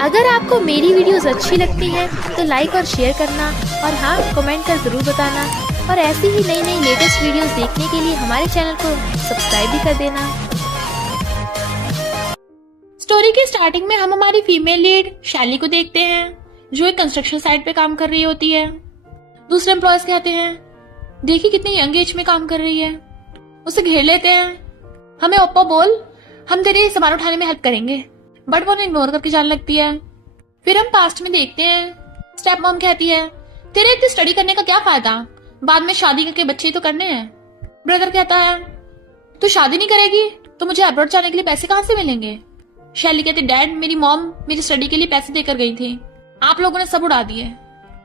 अगर आपको मेरी वीडियोस अच्छी लगती हैं तो लाइक और शेयर करना और हाँ कमेंट कर जरूर बताना और ऐसी ही नई नई लेटेस्ट वीडियोस देखने के लिए हमारे चैनल को सब्सक्राइब भी कर देना। स्टोरी के स्टार्टिंग में हम हमारी फीमेल लीड शैली को देखते हैं जो एक कंस्ट्रक्शन साइट पे काम कर रही होती है। दूसरे एम्प्लॉयज कहते हैं देखिए कितनी यंग एज में काम कर रही है। उसे घेर लेते हैं, हमें ओप्पो बोल, हम तेरी सामान उठाने में हेल्प करेंगे, बट वो इग्नोर करके जाने लगती है। फिर हम पास्ट में देखते हैं, स्टेप मॉम कहती है तेरे इतनी स्टडी करने का क्या फायदा, बाद में शादी करके बच्चे तो करने हैं। ब्रदर कहता है तू शादी नहीं करेगी तो मुझे अब्रॉड जाने के लिए पैसे कहाँ से मिलेंगे। शैली कहती डैड मेरी मॉम मेरी स्टडी के लिए पैसे देकर गई थी, आप लोगों ने सब उड़ा दिए,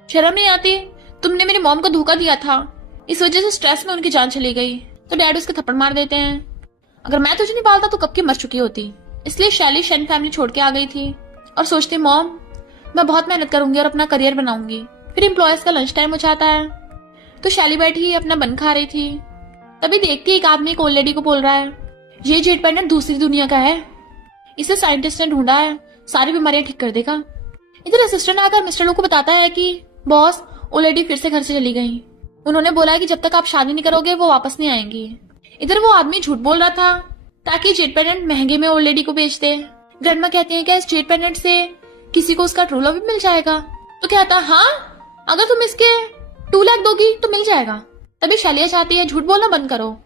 शर्म नहीं आती, तुमने मेरी मॉम को धोखा दिया था, इस वजह से स्ट्रेस में उनकी जान चली गई। तो डैड उसके थप्पड़ मार देते हैं, अगर मैं तुझे नहीं पालता तो कब की मर चुकी होती। इसलिए शैली शन फैमिली छोड़ के आ गई थी और सोचती मॉम मैं बहुत मेहनत करूंगी और अपना करियर बनाऊंगी। फिर एम्प्लॉयज का लंच टाइम हो जाता है तो शैली बैठी अपना बन खा रही थी, तभी देखती एक आदमी एक ओल्ड लेडी को बोल रहा है ये जेट पैनट दूसरी दुनिया का है, इसे साइंटिस्ट ने ढूंढा है, सारी बीमारियां ठीक कर देगा। इधर असिस्टेंट आकर मिस्टर लो को बताता है कि बॉस ओल्ड लेडी फिर से घर से चली गई, उन्होंने बोला है कि जब तक आप शादी नहीं करोगे वो वापस नहीं आएंगी। इधर वो आदमी झूठ बोल रहा था ताकि जेट पेंडेंट महंगे में ओल्ड लेडी को बेच दे। ग्रैंडमा कहती है क्या इस जेट पेंडेंट से किसी को उसका ट्रू लव भी मिल जाएगा। तो कहता हाँ अगर तुम इसके 2 लाख दोगी तो मिल जाएगा। तभी शैलिया चाहती है झूठ बोलना बंद करो,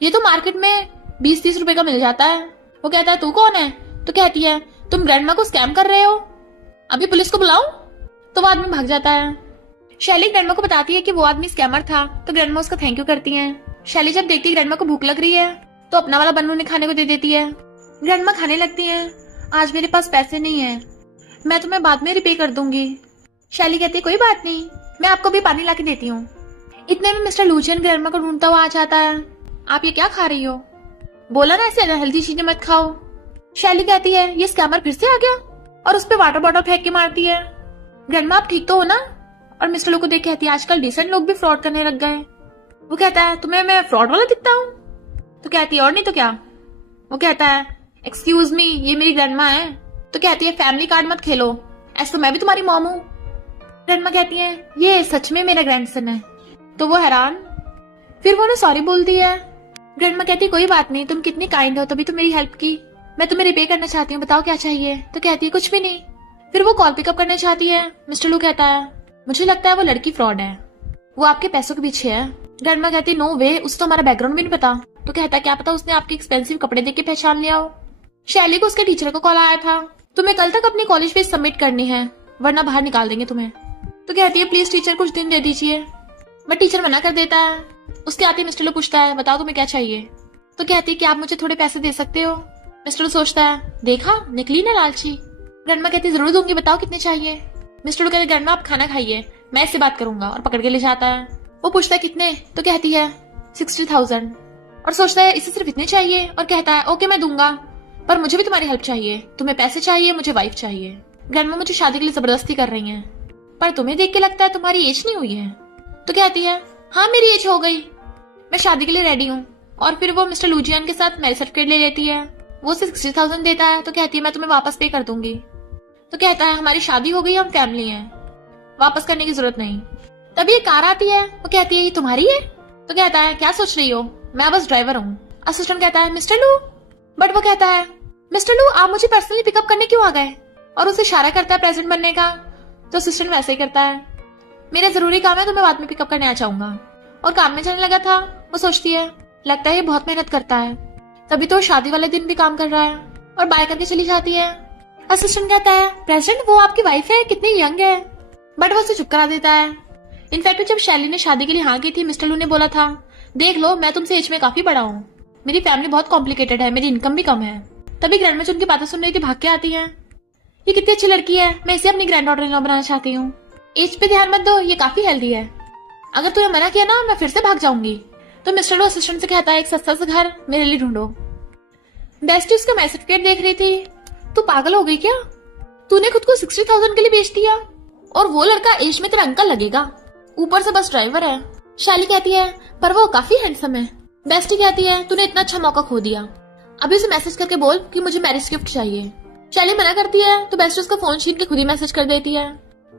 ये तो मार्केट में 20-30 रुपए का मिल जाता है। वो कहता है तू कौन है। तो कहती है तुम ग्रैंडमा को स्कैम कर रहे हो, अभी पुलिस को बुलाऊं। तो वो आदमी भाग जाता है। शैली ग्रैंडमा को बताती है कि वो आदमी स्कैमर था तो ग्रैंडमा उसका थैंक यू करती है। शैली जब देखती है ग्रैंडमा को भूख लग रही है तो अपना वाला बन उन्हें खाने को दे देती है। ग्रैंडमा खाने लगती है, आज मेरे पास पैसे नहीं है, मैं तुम्हें बाद में रिपे कर दूंगी। शैली कहती है कोई बात नहीं, मैं आपको भी पानी ला के देती हूँ। इतने में मिस्टर लूचियन ग्रैंडमा को ढूंढता हुआ आ जाता है, आप ये क्या खा रही हो, बोला ना ऐसे अनहेल्दी चीजें मत खाओ। शैली कहती है ये स्कैमर फिर से आ गया और उस पर वाटर बॉटल फेंक के मारती है। ग्रैंडमा आप ठीक तो हो ना। और मिस्टर लो को देख कहती है आजकल डिसेंट लोग भी फ्रॉड करने लग गए। वो कहता है तुम्हें मैं फ्रॉड वाला दिखता हूँ। तो कहती है और नहीं तो क्या। वो कहता है एक्सक्यूज मी ये मेरी ग्रैंडमा है। तो कहती है फैमिली कार्ड मत खेलो, ऐसे तो मैं भी तुम्हारी मॉम हूँ। ग्रैंडमा कहती है ये सच में मेरा ग्रैंडसन है। तो वो हैरान, फिर वो उन्हें सॉरी बोलती है। ग्रैंडमा कहती है कोई बात नहीं, तुम कितनी काइंड हो, तभी तो मेरी हेल्प की, मैं तुम्हें रिपे करना चाहती हूँ, बताओ क्या चाहिए। तो कहती है कुछ भी नहीं। फिर वो कॉल पिकअप करना चाहती है। मिस्टर लू कहता है मुझे लगता है वो लड़की फ्रॉड है, वो आपके पैसों के पीछे है। ग्रैंडमा कहती है नो वे, उसे तो हमारा बैकग्राउंड भी नहीं पता। तो कहता है क्या पता उसने आपके एक्सपेंसिव कपड़े देख के पहचान लिया हो। शैली को उसके टीचर का कॉल आया था, तुम्हें कल तक अपनी कॉलेज फीस सबमिट करनी है वरना बाहर निकाल देंगे तुम्हें। तो कहती है प्लीज टीचर कुछ दिन दे दीजिए, बट टीचर मना कर देता है। उसके आते मिस्टर लो पूछता है बताओ तुम्हें क्या चाहिए। तो कहती है कि आप मुझे थोड़े पैसे दे सकते हो। मिस्टर लो सोचता है देखा निकली ना लालची। ग्रैंडमा कहती है जरूर दूंगी, बताओ कितने चाहिए। मिस्टर लो कहते ग्रैंडमा आप खाना खाइए, मैं इससे बात करूंगा, और पकड़ के ले जाता है। वो पूछता है कितने। तो कहती है 60,000 और सोचता है इसे सिर्फ इतने चाहिए और कहता है ओके मैं दूंगा, पर मुझे भी तुम्हारी हेल्प चाहिए, तुम्हें पैसे चाहिए, मुझे वाइफ चाहिए। ग्रैंडमा मुझे शादी के लिए जबरदस्ती कर रही हैं, पर तुम्हें देख के लगता है तुम्हारी एज नहीं हुई है। तो कहती है हाँ मेरी एज हो गई, मैं शादी के लिए रेडी हूँ। और फिर वो मिस्टर लूजियन के साथ मैरिज सर्टिफिकेट ले लेती है। वो उसे 60,000 देता है। तो कहती है मैं तुम्हें वापस पे कर दूंगी। तो कहता है हमारी शादी हो गई, हम फैमिली हैं, वापस करने की जरूरत नहीं। तभी एक कार आती है, वो कहती है ये तुम्हारी है। तो कहता है क्या सोच रही हो, मैं बस ड्राइवर हूँ। असिस्टेंट कहता है मिस्टर लू, बट वो कहता है मिस्टर लू आप मुझे पर्सनली पिकअप करने क्यों आ गए, और उसे इशारा करता है प्रेजेंट बनने का। तो असिस्टेंट वैसे ही करता है, मेरा जरूरी काम है तो मैं बाद में पिकअप करने आ जाऊंगा। और काम में जाने लगा था। वो सोचती है लगता है ये बहुत मेहनत करता है, तभी तो शादी वाले दिन भी काम कर रहा है, और बाय करके चली जाती है। असिस्टेंट कहता है प्रेसिडेंट वो आपकी वाइफ है, कितनी यंग है, बट वो उसे चुप करा देता है। इनफैक्ट जब शैली ने शादी के लिए हाँ की थी, मिस्टर लू ने बोला था देख लो मैं तुमसे एज में काफी बड़ा हूँ, मेरी फैमिली बहुत कॉम्प्लिकेटेड है, मेरी इनकम भी कम है। तभी ग्रैंडमा उनकी बातें सुन रही थी, भाग के आती है। ये कितनी अच्छी लड़की है, मैं इसे अपनी ग्रैंड डॉटर इन लॉ बनाना चाहती हूँ, एज पे ध्यान मत दो, ये काफी हेल्दी है, अगर तूने मना किया ना मैं फिर से भाग जाऊंगी। तो मिस्टर लू असिस्टेंट से कहता है एक सस्ता सा घर मेरे लिए ढूंढो। बेस्टी उसका मैरिज सर्टिफिकेट देख रही थी, तू पागल हो गई क्या, तूने खुद को 60,000 के लिए बेच दिया, और वो लड़का एज में तेरा अंकल लगेगा, ऊपर से बस ड्राइवर है। शैली कहती है पर वो काफी हैंडसम है। बेस्टी कहती है तूने इतना अच्छा मौका खो दिया, अभी उसे मैसेज करके बोल कि मुझे मैरिज गिफ्ट चाहिए। शैली मना करती है तो बेस्ट उसका फोन छीन के खुद ही मैसेज कर देती है।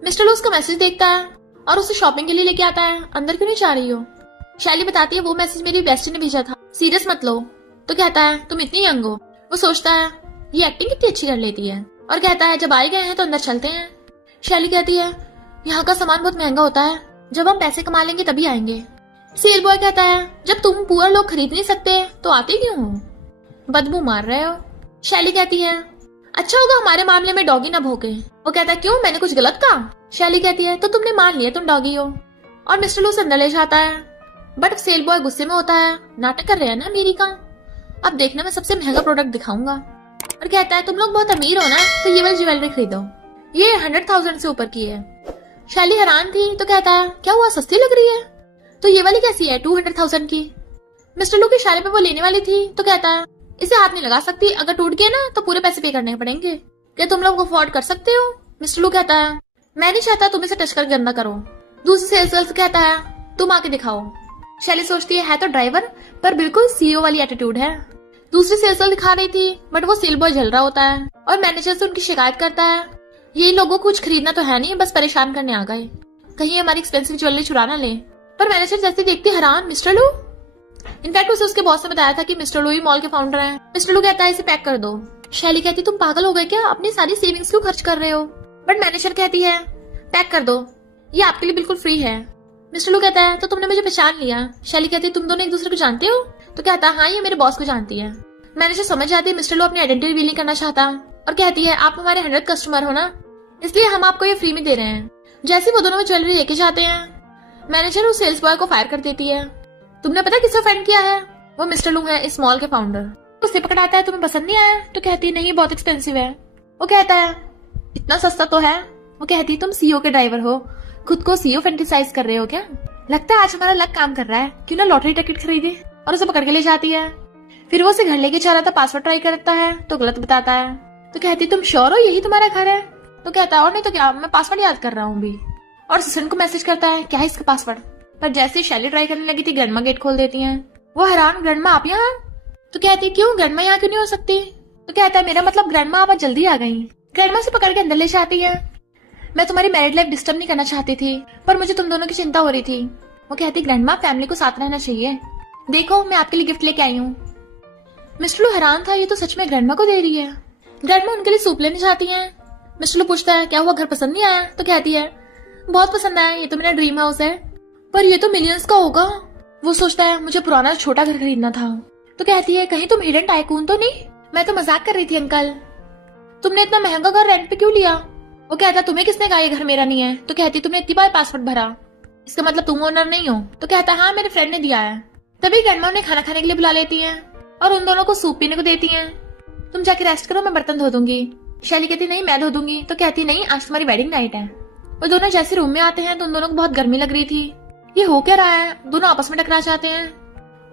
मिस्टर लू उसका मैसेज देखता है और उसे शॉपिंग के लिए लेके आता है। अंदर क्यों नहीं जा रही हो? शैली बताती है वो मैसेज मेरी बेस्टी ने भेजा था, सीरियस मत लो। तो कहता है तुम इतनी यंग हो। वो सोचता है ये एक्टिंग कितनी अच्छी कर लेती है और कहता है जब आए गए हैं तो अंदर चलते हैं। शैली कहती है यहाँ का सामान बहुत महंगा होता है, जब हम पैसे कमा लेंगे तभी आएंगे। सेल बॉय कहता है जब तुम पुअर लोग खरीद नहीं सकते तो आते क्यों हो, बदबू मार रहे हो। शैली कहती है अच्छा होगा हमारे मामले में डॉगी ना भौंके। वो कहता है क्यों, मैंने कुछ गलत कहा? शैली कहती है तो तुमने मान लिया तुम डॉगी हो। और मिस्टर लू से अंदर ले जाता है, बट सेल बॉय गुस्से में होता है, नाटक कर रहे हैं ना मेरी का, अब देखना मैं सबसे महंगा प्रोडक्ट दिखाऊंगा। और कहता है तुम लोग बहुत अमीर हो ना तो ये वाली ज्वेलरी खरीदो, ये 100,000 से ऊपर की है। शैली हैरान थी तो कहता है क्या हुआ, सस्ती लग रही है? तो ये वाली कैसी है 200,000 की? मिस्टर लू के इशारे पे वो लेने वाली थी तो कहता है इसे हाथ नहीं लगा सकती, अगर टूट गया ना तो पूरे पैसे पे करने पड़ेंगे, क्या तुम लोग अफोर्ड कर सकते हो? मिस्टर लू कहता है मैं नहीं चाहता तुम इसे टच कर गंदा करो। दूसरी सेल्स गर्ल कहता है तुम आके दिखाओ। शैली सोचती है तो ड्राइवर पर बिल्कुल सीईओ वाली एटीट्यूड है। दूसरी सेल्स गर्ल दिखा रही थी बट वो सेल बॉय झल रहा होता है और मैनेजर से उनकी शिकायत करता है ये लोगों को कुछ खरीदना तो है नहीं, बस परेशान करने आ गए, कहीं हमारी एक्सपेंसिव ज्वेलरी चुरा ना ले। पर मैनेजर जैसे देखती हैरान, मिस्टर लू? इनफैक्ट उसे उसके बॉस ने बताया था कि मिस्टर लू ही मॉल के फाउंडर हैं। मिस्टर लू कहता है इसे पैक कर दो। शैली कहती तुम पागल हो गए क्या, अपनी सारी सेविंग्स क्यों खर्च कर रहे हो? बट मैनेजर कहती है पैक कर दो, ये आपके लिए बिल्कुल फ्री है। मिस्टर लू कहता है तो तुमने मुझे पहचान लिया। शैली कहती है तुम दोनों एक दूसरे को जानते हो? तो कहता है हाँ ये मेरे बॉस को जानती है। मैनेजर समझ जाती है मिस्टर लू अपनी आइडेंटिटी रिवील नहीं करना चाहता और कहती है आप हमारे 100 कस्टमर हो ना, इसलिए हम आपको ये फ्री में दे रहे हैं। जैसे वो दोनों ज्वेलरी लेके जाते हैं मैनेजर उस सेल्स बॉय को फायर कर देती है। तुमने पता किससे ऑफेंड किया है? वो मिस्टर लू है, इस मॉल के फाउंडर। उसे पकड़ाता है तुम्हें पसंद नहीं आया? तो कहती है नहीं बहुत एक्सपेंसिव है। वो कहता है इतना सस्ता तो है। वो कहती तुम सीईओ के ड्राइवर हो, खुद को सीईओ फैंटेसाइज कर रहे हो क्या? लगता है आज हमारा लक काम कर रहा है, क्यों ना लॉटरी टिकट खरीदे। और उसे पकड़ के ले जाती है। फिर वो उसे घर लेके जा रहा था, पासवर्ड ट्राई करता है तो गलत बताता है। तो कहती तुम श्योर हो यही तुम्हारा घर है? तो कहता है और नहीं तो क्या, मैं पासवर्ड याद कर रहा हूँ भी। और असिस्टेंट को मैसेज करता है क्या है इसका पासवर्ड। पर जैसे शैली ट्राई करने लगी थी ग्रैंडमा गेट खोल देती है। वो हैरान, ग्रैंडमा आप यहाँ? तो कहती क्यों, ग्रैंडमा यहाँ क्यों नहीं हो सकती? तो कहता है मेरा मतलब ग्रैंडमा आप जल्दी आ गई। ग्रैंडमा से पकड़ के अंदर ले जाती है। मैं तुम्हारी मैरिड लाइफ डिस्टर्ब नहीं करना चाहती थी पर मुझे तुम दोनों की चिंता हो रही थी। वो कहती ग्रैंडमा फैमिली को साथ रहना चाहिए, देखो मैं आपके लिए गिफ्ट लेके आई हूँ। मिस्टर लू हैरान था, ये तो सच में ग्रैंडमा को दे रही है। ग्रैंडमा उनके लिए सूप लेने जाती है। मिस्टर लू पूछता है क्या हुआ, घर पसंद नहीं आया? तो कहती है बहुत पसंद आया, ये तो मेरा ड्रीम हाउस है पर ये तो मिलियंस का होगा। वो सोचता है मुझे पुराना छोटा घर खरीदना था। तो कहती है कहीं तुम हिडन टाइकून तो नहीं? मैं तो मजाक कर रही थी अंकल, तुमने इतना महंगा घर रेंट पे क्यों लिया? वो कहता तुम्हें किसने कहा ये घर मेरा नहीं है? तो कहती तुमने इतनी बार पासवर्ड भरा, इसका मतलब तुम ओनर नहीं हो? तो कहता हाँ मेरे फ्रेंड ने दिया है। तभी ग्रैंडमा उन्हें खाना खाने के लिए बुला लेती है और उन दोनों को सूप पीने को देती है। तुम जाके रेस्ट करो, मैं बर्तन धो दूंगी। शैली कहती नहीं मैं धो दूंगी। तो कहती नहीं आज तुम्हारी वेडिंग नाइट है। वो दोनों जैसे रूम में आते हैं तो उन दोनों को बहुत गर्मी लग रही थी। ये हो क्या रहा है? दोनों आपस में टकरा जाते हैं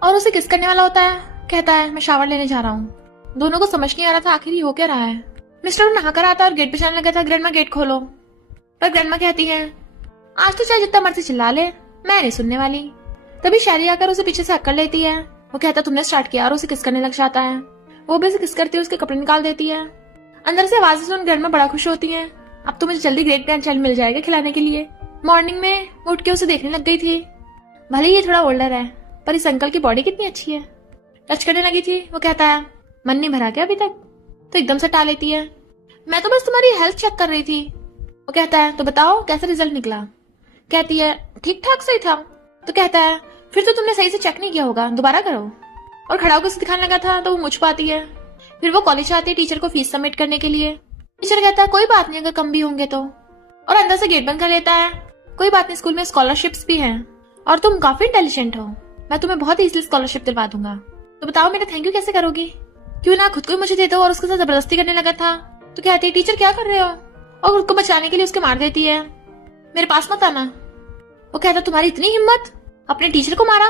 और उसे किस करने वाला होता है। कहता है मैं शावर लेने जा रहा हूँ। दोनों को समझ नहीं आ रहा था आखिर ये हो क्या रहा है। मिस्टर नहा कर आता और गेट पे जाने लगा था, ग्रैंडमा गेट खोलो। पर ग्रैंडमा कहती है आज तो चाहे जितना मर्जी चिल्ला ले, मैं नहीं सुनने वाली। तभी शैली आकर उसे पीछे से अक्कड़ लेती है। वो कहता तुमने स्टार्ट किया और उसे किस करने लग जाता है। वो भी उसे किस करती है, उसके कपड़े निकाल देती है। अंदर से आवाजें सुन ग्रैंडमा बड़ा खुश होती है, अब तो मुझे जल्दी ग्रेट ग्रैंड चाइल्ड मिल जाएगा खिलाने के लिए। मॉर्निंग में उठ के उसे देखने लग गई थी। भले ये थोड़ा ओल्डर है पर इस अंकल की बॉडी कितनी अच्छी है। टच करने लगी थी। वो कहता है मन नहीं भरा क्या अभी तक? तो एकदम से टाल लेती है, मैं तो बस तुम्हारी हेल्थ चेक कर रही थी। वो कहता है तो बताओ कैसा रिजल्ट निकला? कहती है ठीक ठाक सही था। तो कहता है फिर तो तुमने सही से चेक नहीं किया होगा, दोबारा करो। और खड़ा होकर दिखाने लगा था तो वो मुझ पाती है। फिर वो कॉलेज आती है टीचर को फीस सबमिट करने के लिए। टीचर कहता है कोई बात नहीं अगर कम भी होंगे तो, और अंदर से गेट बंद कर लेता है। कोई बात नहीं, स्कूल में स्कॉलरशिप्स भी हैं और तुम काफी इंटेलिजेंट हो, मैं तुम्हें बहुत इजीली स्कॉलरशिप दिलवा दूंगा। तो बताओ मेरा थैंक यू कैसे करोगी? क्यों ना खुद को मुझे दे दो। और उसके साथ जबरदस्ती करने लगा था। तो कहती है टीचर क्या कर रहे हो? और खुद को बचाने के लिए उसके मार देती है, मेरे पास मत आना। वो कहता तुम्हारी इतनी हिम्मत, अपने टीचर को मारा,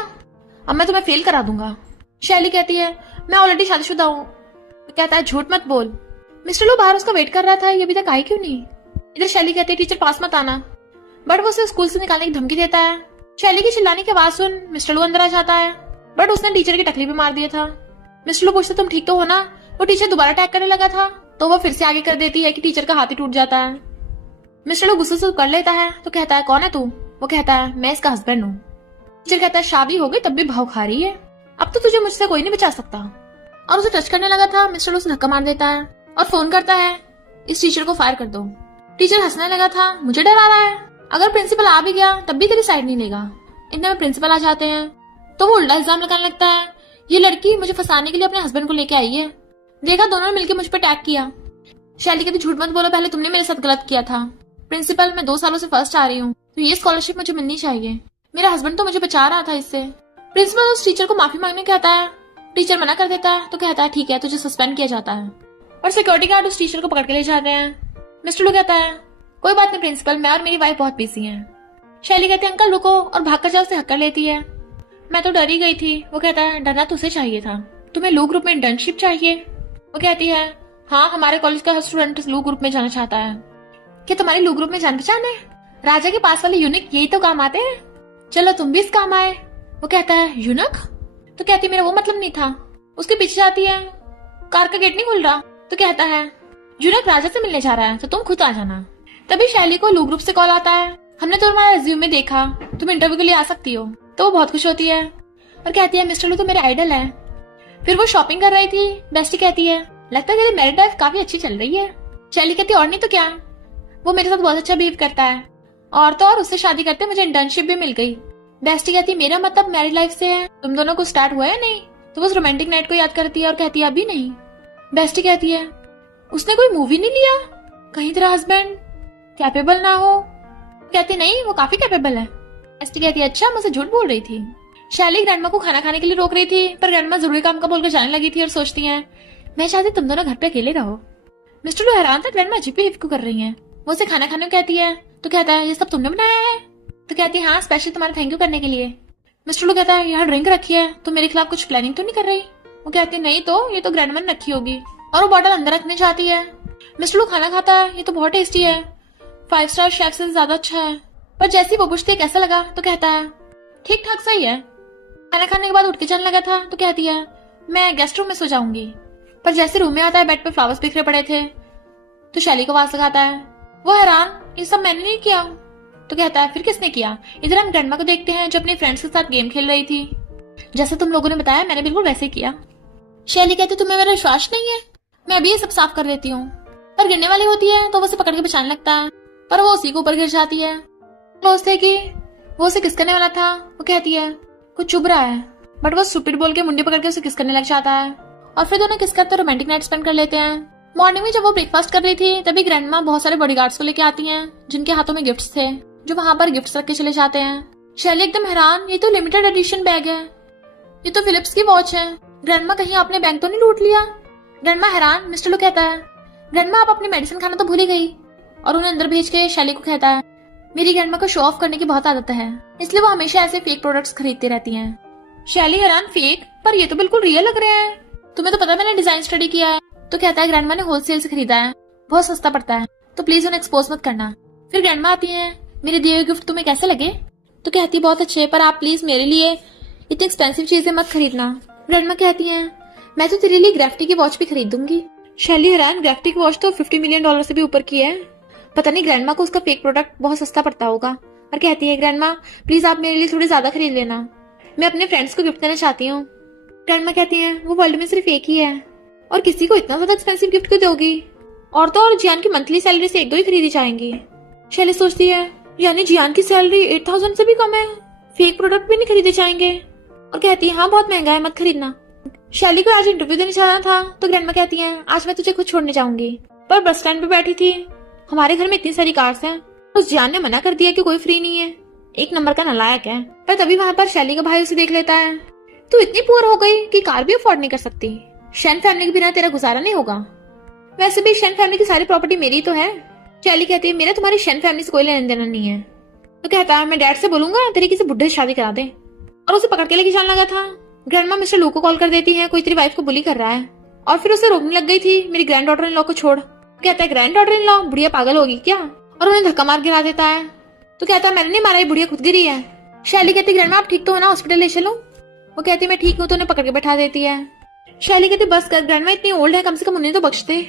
अब मैं तुम्हें फेल करा दूंगा। शैली कहती है मैं ऑलरेडी शादीशुदा हूँ। तो कहता है झूठ मत बोल। मिस्टर लो बाहर उसका वेट कर रहा था, ये अभी तक आई क्यों नहीं? इधर शैली कहती है टीचर पास मत आना, बट वो उसे स्कूल से निकालने की धमकी देता है। शैली की चिल्लाने की आवाज सुन मिस्टर लो अंदर आ जाता है, बट उसने टीचर की टकली भी मार दिया था। मिस्टर लो पूछता तुम ठीक तो हो ना? वो टीचर दोबारा अटैक करने लगा था तो वो फिर से आगे कर देती है कि टीचर का हाथ ही टूट जाता है। मिस्टर लो गुस्से से कर लेता है तो कहता है, कौन है तू? वो कहता है, मैं इसका हस्बैंड हूँ। टीचर कहता है, शादी हो गई तब भी भाव खा रही है, अब तो तुझे मुझसे कोई नहीं बचा सकता। और उसे टच करने लगा था। मिस्टर लो उसे धक्का मार देता है और फोन करता है, इस टीचर को फायर कर दो। टीचर हंसने लगा था, मुझे डरा रहा है, अगर प्रिंसिपल आ भी गया तब भी तेरी साइड नहीं लेगा। इतने में प्रिंसिपल आ जाते हैं तो वो उल्टा इल्जाम लगाने लगता है, ये लड़की मुझे फंसाने के लिए अपने हस्बैंड को लेके आई है, देखा दोनों ने मिलकर मुझ पर अटैक किया। शैली कहती, झूठ मत बोलो, पहले तुमने मेरे साथ गलत किया था। प्रिंसिपल, मैं 2 सालों से फर्स्ट आ रही हूँ, तो ये स्कॉलरशिप मुझे मिलनी चाहिए, मेरा हस्बैंड तो मुझे बचा रहा था इससे। प्रिंसिपल उस टीचर को माफी मांगने कहता है, टीचर मना कर देता है तो कहता है, ठीक है, तुझे सस्पेंड किया जाता है। और सिक्योरिटी गार्ड उस टीचर को पकड़ के ले जाते हैं। मिस्टर लो कहता है, कोई बात नहीं प्रिंसिपल, मैं और मेरी वाइफ बहुत बिजी हैं। शैली कहती है, अंकल रुको, और भागकर जाओ उसे हक कर लेती है। मैं तो डर ही गई थी। वो कहता है, डरना तुझे चाहिए था, तुम्हें लो ग्रुप में इंटर्नशिप चाहिए। वो कहती है, हाँ, हमारे कॉलेज का हर स्टूडेंट लो ग्रुप में जाना चाहता है। क्या तुम्हारे लो ग्रुप में जान पहचान है? राजा के पास वाले यूनिक यही तो काम आते हैं, चलो तुम भी इस काम आए। वो कहता है, यूनिक? तो कहती है, मेरा वो मतलब नहीं था। उसके पीछे जाती है, कार का गेट नहीं खुल रहा, तो कहता है, यूनिक राजा से मिलने जा रहा है, तो तुम खुद आ जाना। तभी शैली को लो ग्रुप से कॉल आता है, हमने तो तुम्हारा रिज्यूमे देखा, तुम इंटरव्यू के लिए आ सकती हो। तो वो बहुत खुश होती है और कहती है, मिस्टर लो तो मेरे आइडल है। फिर वो शॉपिंग कर रही थी। बेस्टी कहती है, लगता है तेरी मैरिड लाइफ काफी अच्छी चल रही है। शैली कहती है, और नहीं तो क्या, वो मेरे साथ बहुत अच्छा बिहेव करता है, और तो और उससे शादी करते मुझे इंटर्नशिप भी मिल गई। बेस्टी कहती है, मेरा मतलब मैरिड लाइफ से है, तुम दोनों को स्टार्ट हुआ है नहीं? तो वो उस रोमांटिक नाइट को याद करती है और कहती है, अभी नहीं। बेस्टी कहती है, उसने कोई मूवी नहीं लिया, कहीं तेरा हस्बैंड कैपेबल ना हो? कहती नहीं, वो काफी कैपेबल है। बेस्टी कहती है, अच्छा, मुझसे झूठ बोल रही थी। शैली ग्रैंडमा को खाना खाने के लिए रोक रही थी, पर ग्रैंडमा जरूरी काम का बोलकर जाने लगी थी और सोचती है, मैं चाहती तुम दोनों घर पे अकेले रहो। मिस्टर लो हैरान था, ग्रैंडमा अजीब बिहेव क्यों कर रही है। वो उसे खाना खाने को कहती है तो कहता है, ये सब तुमने बनाया है? तो कहती है, हाँ, स्पेशली तुम्हारा थैंक यू करने के लिए। मिस्टर लो कहता है, यहाँ ड्रिंक रखी है, तो मेरे खिलाफ कुछ प्लानिंग तो नहीं कर रही? वो कहती है, नहीं तो, ये तो ग्रैंडमा ने रखी होगी, और वो बॉटल अंदर रखने चाहती है। मिस्टर लो खाना खाता है, ये तो बहुत टेस्टी है, 5 स्टार शेफ से ज्यादा अच्छा है। पर जैसी वो पूछती है कैसा लगा, तो कहता है, ठीक ठाक सही है। खाना खाने के बाद उठ के चलने लगा था तो कहती है, मैं गेस्ट रूम में सो जाऊंगी। पर जैसे रूम में आता है, बेड पे फ्लावर्स बिखरे पड़े थे, तो शैली को आवाज लगाता है। वो हैरान, ये सब मैंने नहीं किया। तो कहता है, फिर किसने किया? इधर हम ग्रैंडमा को देखते हैं जो अपने फ्रेंड्स के साथ गेम खेल रही थी, जैसे तुम लोगों ने बताया, मैंने बिल्कुल वैसे किया। शैली कहती, तुम्हें मेरा विश्वास नहीं है, मैं अभी ये सब साफ कर देती हूँ। पर गिरने वाली होती है तो वो उसे पकड़ के बचाने लगता है, पर वो उसी के ऊपर गिर जाती है। सोचते कि वो उसे किस करने वाला था। वो कहती है, कुछ चुभ रहा है, बट वो स्टूपिड बोल के मुंडी पकड़ के उसे किस करने लग जाता है, और फिर दोनों किस करते रोमांटिक नाइट स्पेंड कर लेते हैं। मॉर्निंग में जब वो ब्रेकफास्ट कर रही थी, तभी ग्रैंडमा बहुत सारे बॉडीगार्ड्स को लेके आती हैं, जिनके हाथों में गिफ्ट्स थे, जो वहां पर गिफ्ट्स रख के चले जाते हैं। शैली एकदम हैरान, ये तो लिमिटेड एडिशन बैग है, ये तो फिलिप्स की वॉच है, ग्रैंडमा कहीं आपने बैंक तो नहीं लूट लिया? ग्रैंडमा हैरान। मिस्टर लो कहता है, ग्रैंडमा आप अपनी मेडिसिन खाना तो भूल ही गई, और उन्हें अंदर भेज के शैली को कहता है, मेरी ग्रैंडमा को शो ऑफ करने की बहुत आदत है, इसलिए वो हमेशा ऐसे फेक प्रोडक्ट्स खरीदती रहती हैं। शैली हैरान, फेक? पर ये तो बिल्कुल रियल लग रहे हैं, तुम्हें तो पता मैंने डिजाइन स्टडी किया है। तो कहता है, ग्रैंडमा ने होलसेल से खरीदा है, बहुत सस्ता पड़ता है, तो प्लीज उन्हें एक्सपोज मत करना। फिर ग्रैंडमा आती है, मेरे दिए हुए गिफ्ट तुम्हें कैसे लगे? तो कहती है, बहुत अच्छे, पर आप प्लीज मेरे लिए इतनी एक्सपेंसिव चीजें मत खरीदना। ग्रैंडमा कहती है, मैं तो तेरे लिए ग्रेफ्टी की वॉच भी खरीद दूंगी। शैली हैरान, ग्रेफ्टी की वॉच तो $50 मिलियन से भी ऊपर की है, पता नहीं ग्रैंडमा को उसका फेक प्रोडक्ट बहुत सस्ता पड़ता होगा। और कहती है, ग्रैंडमा प्लीज आप मेरे लिए थोड़ी ज्यादा खरीद लेना, मैं अपने फ्रेंड्स को गिफ्ट देना चाहती हूँ। ग्रैंडमा कहती है, वो वर्ल्ड में सिर्फ एक ही है, और किसी को इतना ज्यादा एक्सपेंसिव गिफ्ट क्यों दोगी? और तो और जियान की मंथली सैलरी से 1-2 ही खरीदी जाएंगी। शैली सोचती है, यानी जियान की सैलरी 8,000 से भी कम है, फेक प्रोडक्ट भी नहीं खरीदे जाएंगे। और कहती है, हाँ बहुत महंगा है, मत खरीदना। शैली को आज इंटरव्यू देने जाना था, तो ग्रैंडमा कहती है, आज मैं तुझे खुद छोड़ने जाऊंगी। पर बस स्टैंड पे बैठी थी, हमारे घर में इतनी सारी कार्स हैं, उस जियान ने मना कर दिया कि कोई फ्री नहीं है, एक नंबर का नालायक है। पर तभी वहां पर शैली का भाई उसे देख लेता है, तू इतनी पुअर हो गई कि कार भी अफोर्ड नहीं कर सकती, शेन फैमिली के बिना तेरा गुजारा नहीं होगा। वैसे भी शेन फैमिली की सारी प्रॉपर्टी मेरी तो है। शैली कहती है, मेरा तुम्हारी शेन फैमिली से कोई लेना देना नहीं है। तो कहता है, मैं डैड से बोलूंगा तेरी किसी बुढ़े से शादी करा दे, और उसे पकड़ के लेके जाने लगा था। ग्रैंडमा मिस्टर लू को कॉल कर देती है, कोई तेरी वाइफ को बुली कर रहा है, और फिर उसे रोकने लग गई थी, मेरी ग्रैंड डॉटर इन लॉ को छोड़। कहता है, ग्रैंड डॉटर इन लॉ, बुढ़िया पागल होगी क्या? और उन्हें धक्का मार गिरा देता है। तो कहता है, मैंने नहीं मारा, ये बुढ़िया खुद गिरी है। शैली कहती, ग्रैंडमा आप ठीक तो हो ना, हॉस्पिटल ले चलो? वो कहती, मैं ठीक हूँ, तो उन्हें पकड़ के बैठा देती है। शैली कहती, बस कर ग्रैंडमा इतनी ओल्ड है, कम से कम उन्हें तो बख्श दे।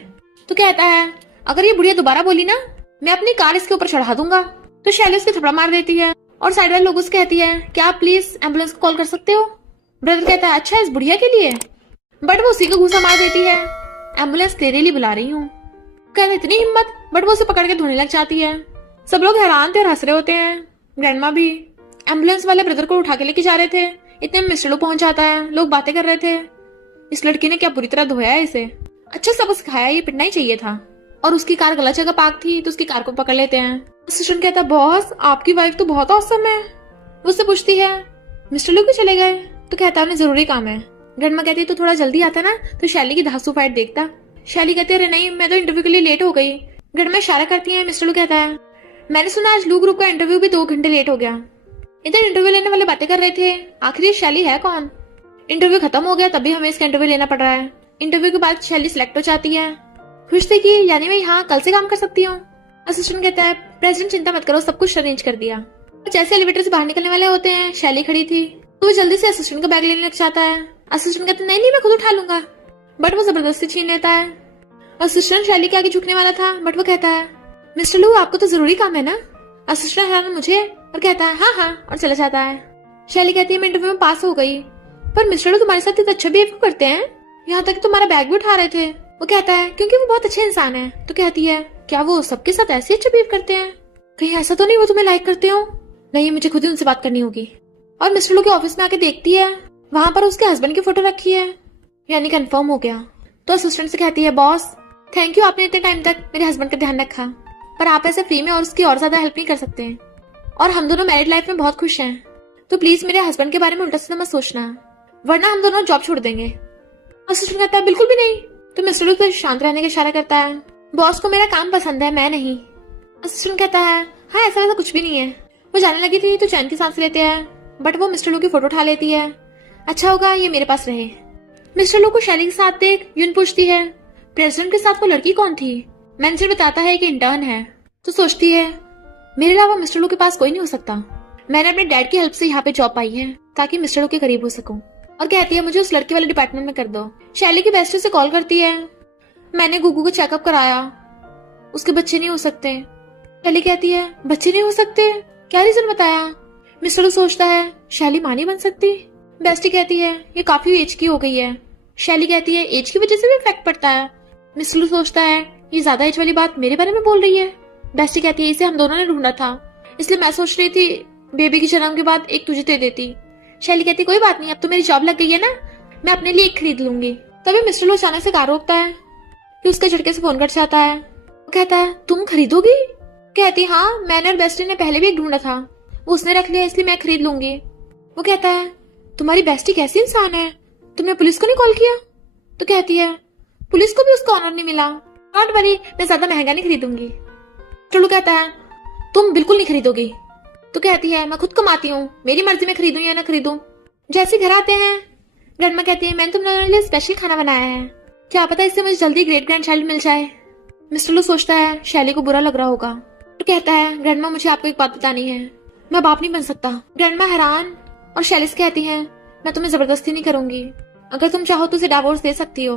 तो कहता है अगर ये बुढ़िया दोबारा बोली ना मैं अपनी कार इसके ऊपर चढ़ा दूंगा। तो शैली उसके थप्पड़ मार देती है और साइड वाले लोगों से कहती है क्या आप प्लीज एम्बुलेंस को कॉल कर सकते हो। ब्रदर कहता है अच्छा इस बुढ़िया के लिए, बट वो उसी को घूसा मार देती है। एम्बुलेंस तेरे लिए बुला रही हूँ। कहता इतनी हिम्मत, बट वो उसे पकड़ के धोने लग जाती है। सब लोग हैरान थे और हंस रहे होते हैं, ग्रैंडमा भी। एम्बुलेंस वाले ब्रदर को उठा के लेके जा रहे थे, इतने में मिस्टर लू पहुंच जाता है। लोग बातें कर रहे थे इस लड़की ने क्या बुरी तरह धोया है इसे, अच्छा सबक सिखाया, ये पिटना ही चाहिए था। और उसकी कार गलत जगह पार्क थी तो उसकी कार को पकड़ लेते हैं। असिस्टेंट कहता है बॉस आपकी वाइफ तो बहुत औसम है। वो उससे पूछती है मिस्टर लू क्यों चले गए। तो कहता है उन्हें जरूरी काम है। ग्रैंडमा कहती है तो थोड़ा जल्दी आता ना तो शैली की धांसू फाइट देखता। शैली कहती है अरे नहीं मैं तो इंटरव्यू के लिए लेट हो गई। ग्रैंडमा इशारा करती है। मिस्टर लू कहता है मैंने सुना आज लू ग्रुप का इंटरव्यू भी 2 घंटे लेट हो गया। इधर इंटरव्यू लेने वाले बातें कर रहे थे आखिर शैली है कौन। इंटरव्यू खत्म हो गया तभी हमें इसका इंटरव्यू लेना पड़ रहा है। इंटरव्यू के बाद शैली सिलेक्ट हो जाती है। खुश थी कि यानी मैं यहाँ कल से काम कर सकती हूँ। असिस्टेंट कहता है प्रेसिडेंट चिंता मत करो सब कुछ अरेंज कर दिया। जैसे एलिवेटर से बाहर निकलने वाले होते हैं शैली खड़ी थी तो वो जल्दी से असिस्टेंट का बैग लेने लग जाता है। असिस्टेंट कहता है नहीं मैं खुद उठा लूंगा, बट वो जबरदस्ती छीन लेता है। असिस्टेंट शैली के आगे झुकने वाला था बट वो कहता है मिस्टर लू आपको तो जरूरी काम है ना। असिस्टेंट हैरान मुझे और कहता है हाँ और चला जाता है। शैली कहती है मैं इंटरव्यू में पास हो गई, पर मिस्टर लू तुम्हारे साथ इतना अच्छा बिहेव करते हैं, यहाँ तक तुम्हारा बैग भी उठा रहे थे। वो कहता है क्योंकि वो बहुत अच्छे इंसान है। तो कहती है क्या वो सबके साथ ऐसे अच्छा बिहेव करते हैं, कहीं ऐसा तो नहीं वो तुम्हें लाइक करते हो। नहीं मुझे खुद ही उनसे बात करनी होगी। और मिस्टर लू के ऑफिस में आके देखती है वहां पर उसके हस्बैंड की फोटो रखी है, यानी कंफर्म हो गया। तो असिस्टेंट से कहती है बॉस थैंक यू आपने इतने टाइम तक मेरे हस्बैंड का ध्यान रखा, पर आप ऐसे फ्री में और उसकी और ज्यादा हेल्प नहीं कर सकते और हम दोनों मैरिड लाइफ में बहुत खुश हैं, तो प्लीज मेरे हस्बैंड के बारे में उल्टा सीधा मत सोचना वरना हम दोनों जॉब छोड़ देंगे। असिस्टेंट कहता है बिल्कुल भी नहीं। तो मिस्टर लू तो शांत रहने का इशारा करता है। बॉस को मेरा काम पसंद है मैं नहीं। असिस्टेंट कहता है हाँ ऐसा वैसा कुछ भी नहीं है। वो जाने लगी थी तो चैन की सांस लेते हैं, बट वो मिस्टर लू की फोटो उठा लेती है। अच्छा होगा ये मेरे पास रहे। मिस्टर लू को शैली के साथ देख यून पूछती है प्रेसिडेंट के साथ वो लड़की कौन थी। मैनेजर बताता है कि इंटर्न है। तो सोचती है मेरे अलावा मिस्टर लू के पास कोई नहीं हो सकता, मैंने अपने डैड की हेल्प से यहाँ पे जॉब पाई है ताकि मिस्टर लू के करीब हो सकूं। और कहती है मुझे उस लड़की वाले डिपार्टमेंट में कर दो। शैली की बेस्टी से कॉल करती है मैंने गुगू को चेकअप कराया उसके बच्चे नहीं हो सकते। शैली कहती है बच्चे नहीं हो सकते, क्या रीजन बताया। मिस्टर लू सोचता है शैली मां नहीं बन सकती। बेस्टी कहती है ये काफी एज की हो गई है। शैली कहती है एज की वजह से भी इफेक्ट पड़ता है। मिस्टर लू सोचता है ये ज्यादा एज वाली बात मेरे बारे में बोल रही है। बेस्टी कहती है इसे हम दोनों ने ढूंढा था, इसलिए मैं सोच रही थी बेबी की जन्म के बाद एक तुझे दे देती। शैली कहती कोई बात नहीं अब तो मेरी जॉब लग गई है ना, मैं अपने लिए एक खरीद लूंगी। तभी मिस्टर लू अचानक से कार रोकता है कि उसके झटके से फोन कट जाता है। वो कहता है तुम खरीदोगी। कहती हाँ मैंने और बेस्टी ने पहले भी एक ढूंढा था, वो उसने रख लिया इसलिए मैं खरीद लूंगी। वो कहता है तुम्हारी बेस्टी कैसी इंसान है, तुमने पुलिस को नहीं कॉल किया। तो कहती है पुलिस को भी उसका ऑनर नहीं मिला, डोंट वरी मैं ज्यादा महंगा नहीं खरीदूंगी। टुल्लू कहता है तुम बिल्कुल नहीं खरीदोगी। तो कहती है मैं खुद कमाती हूँ, मेरी मर्जी में खरीदूं या ना खरीदूं। जैसे घर आते हैं ग्रैंडमा कहती है मैंने तुम दोनों के लिए स्पेशल खाना बनाया है, क्या पता इससे मुझे जल्दी ग्रेट ग्रैंड चाइल्ड मिल जाए। मिस्टर लू सोचता है शैली को बुरा लग रहा होगा। तो कहता है ग्रैंडमा मुझे आपको एक बात बतानी है, मैं बाप नहीं बन सकता। ग्रैंडमा हैरान और शैली से कहती है मैं तुम्हें जबरदस्ती नहीं करूंगी, अगर तुम चाहो तो उसे डिवोर्स दे सकती हो।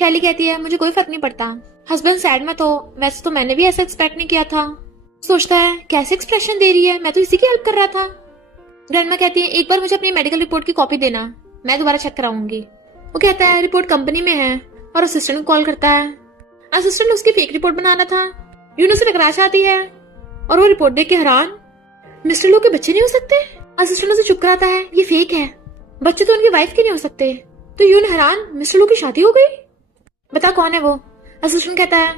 शैली कहती है मुझे कोई फर्क नहीं पड़ता, हस्बैंड सैड मत हो, वैसे तो मैंने भी ऐसा एक्सपेक्ट नहीं किया था। सोचता है कैसे एक्सप्रेशन दे रही है, मैं तो इसी की हेल्प कर रहा था। ग्रैंडमा कहती है एक बार मुझे अपनी मेडिकल रिपोर्ट की कॉपी देना, मैं दोबारा चेक कराऊंगी। वो कहता है रिपोर्ट कंपनी में है और असिस्टेंट को कॉल करता है। असिस्टेंट उसकी फेक रिपोर्ट बनाना था। यूनो से टकरा जाती है और वो रिपोर्ट देख के हैरान, मिस्टर लू के बच्चे नहीं हो सकते। असिस्टेंट उसे चुप कराता है ये फेक है, बच्चे तो उनकी वाइफ के नहीं हो सकते। तो यून हैरान मिस्टर लू की शादी हो गई, बता कौन है वो। असिस्टेंट कहता है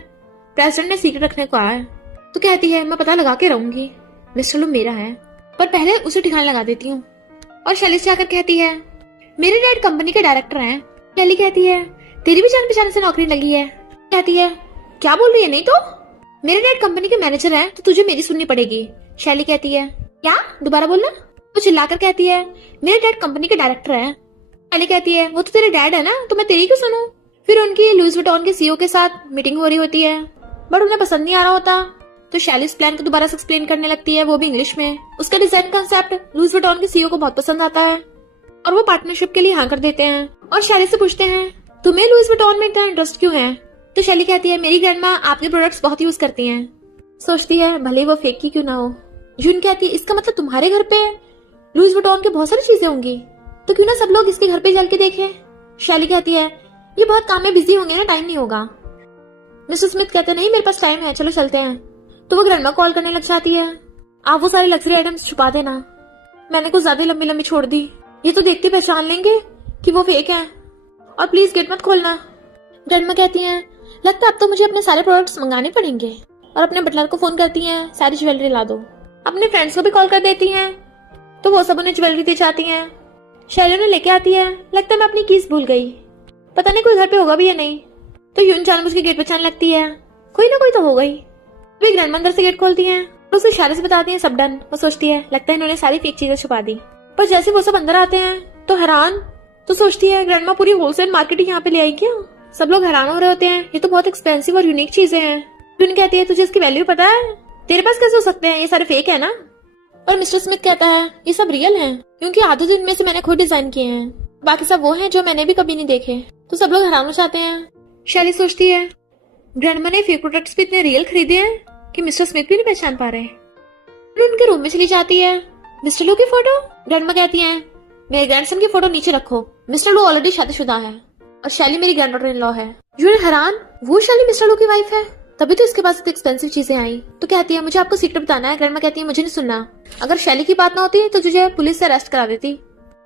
प्रेसिडेंट ने सीक्रेट रखने को आया है। तो कहती है मैं पता लगा के रहूंगी, मिस्टर लू मेरा है, पर पहले उसे ठिकाने लगा देती हूँ। और शैली से आकर कहती है मेरे डैड कंपनी के डायरेक्टर हैं। शैली कहती है तेरी भी जान पहचान से नौकरी लगी है। कहती है क्या बोल रही है, नहीं तो मेरे डैड कंपनी के मैनेजर हैं तो तुझे मेरी सुननी पड़ेगी। शैली कहती है क्या, दोबारा बोलना। तो चिल्लाकर कहती है मेरे डैड कंपनी के डायरेक्टर हैं। शैली कहती है वो तो तेरे डैड है ना, तो मैं तेरी क्यों सुनूं। फिर उनकी लुइस विटॉन के सीईओ के साथ मीटिंग हो रही होती है, बट उन्हें पसंद नहीं आ रहा होता। तो शैली इस प्लान को दोबारा से एक्सप्लेन करने लगती है, वो भी इंग्लिश में। उसका डिजाइन कांसेप्ट लुइस विटॉन के सीईओ को बहुत पसंद आता है और वो पार्टनरशिप के लिए हाँ कर देते हैं। और शैली से पूछते हैं तुम्हें लुइस विटॉन में इतना इंटरेस्ट क्यों है, तो शैली कहती है मेरी ग्रैंडमा आपके प्रोडक्ट्स बहुत यूज करती हैं। सोचती है भले वो फेक की क्यों ना हो। जून कहती है इसका मतलब तुम्हारे घर पे लुइस वुइटन की बहुत सारी चीजें होंगी, तो क्यों ना सब लोग इसके घर पे चल के देखें। शैली कहती है ये बहुत काम में बिजी होंगे ना, टाइम नहीं होगा। मिस्टर स्मिथ कहते हैं नहीं मेरे पास टाइम है, चलो चलते हैं। तो वो ग्रैंडमा कॉल करने लग जाती है, आप वो सारे लग्जरी आइटम्स छुपा देना, मैंने कुछ ज्यादा लंबी लंबी छोड़ दी, ये तो देखते पहचान लेंगे कि वो फेक है, और प्लीज गेट मत खोलना। ग्रैंडमा कहती हैं लगता है अब तो मुझे अपने सारे प्रोडक्ट्स मंगाने पड़ेंगे, और अपने बटलर को फोन करती हैं सारी ज्वेलरी ला दो। अपने फ्रेंड्स को भी कॉल कर देती हैं, तो वो सब उन्हें ज्वेलरी दे जाती हैं। शैली उन्हें लेके आती है, लगता है मैं अपनी कीज भूल गई, पता नहीं कोई घर पे होगा भी या नहीं। तो यून जानबूझ के गेट पे चलने लगती है, कोई ना कोई तो हो गई। वे ग्रैंडमा अंदर से गेट खोलती हैं, तो उसे इशारे से बताती हैं सब डन। वो सोचती है लगता है इन्होंने सारी फेक चीजें छुपा दी। पर जैसे वो सब अंदर आते हैं तो हैरान, तो सोचती है ग्रैंडमा पूरी होलसेल मार्केट यहाँ पे ले आई क्या। सब लोग हैरान हो रहे होते हैं, ये तो बहुत एक्सपेंसिव और यूनिक चीजें हैं। यून कहती है तुझे इसकी वैल्यू पता है, तेरे पास कैसे हो सकते हैं, ये सारे फेक है ना। और मिस्टर स्मिथ कहता है ये सब रियल हैं, क्योंकि आधे दिन में से मैंने खुद डिजाइन किए हैं, बाकी सब वो हैं जो मैंने भी कभी नहीं देखे। तो सब लोग हैरान हो जाते हैं। शैली सोचती है ग्रैंडमा ने फेक प्रोडक्ट्स भी इतने रियल खरीदे हैं कि मिस्टर स्मिथ भी नहीं पहचान पा रहे। फिर उनके रूम में चली जाती है, मिस्टर लू की फोटो। ग्रैंडमा कहती है मेरे ग्रैंडसन की फोटो नीचे रखो, मिस्टर लू ऑलरेडी शादीशुदा है और शैली मेरी ग्रैंड डॉटर इन लॉ है। यून हैरान, वो शैली मिस्टर लू की वाइफ है, तभी तो इसके पास इतनी एक्सपेंसिव चीजें आई। तो कहती है मुझे आपको सीक्रेट बताना है। ग्रैंडमा कहती है मुझे नहीं सुनना, अगर शैली की बात ना होती तो तुझे पुलिस से अरेस्ट करा देती।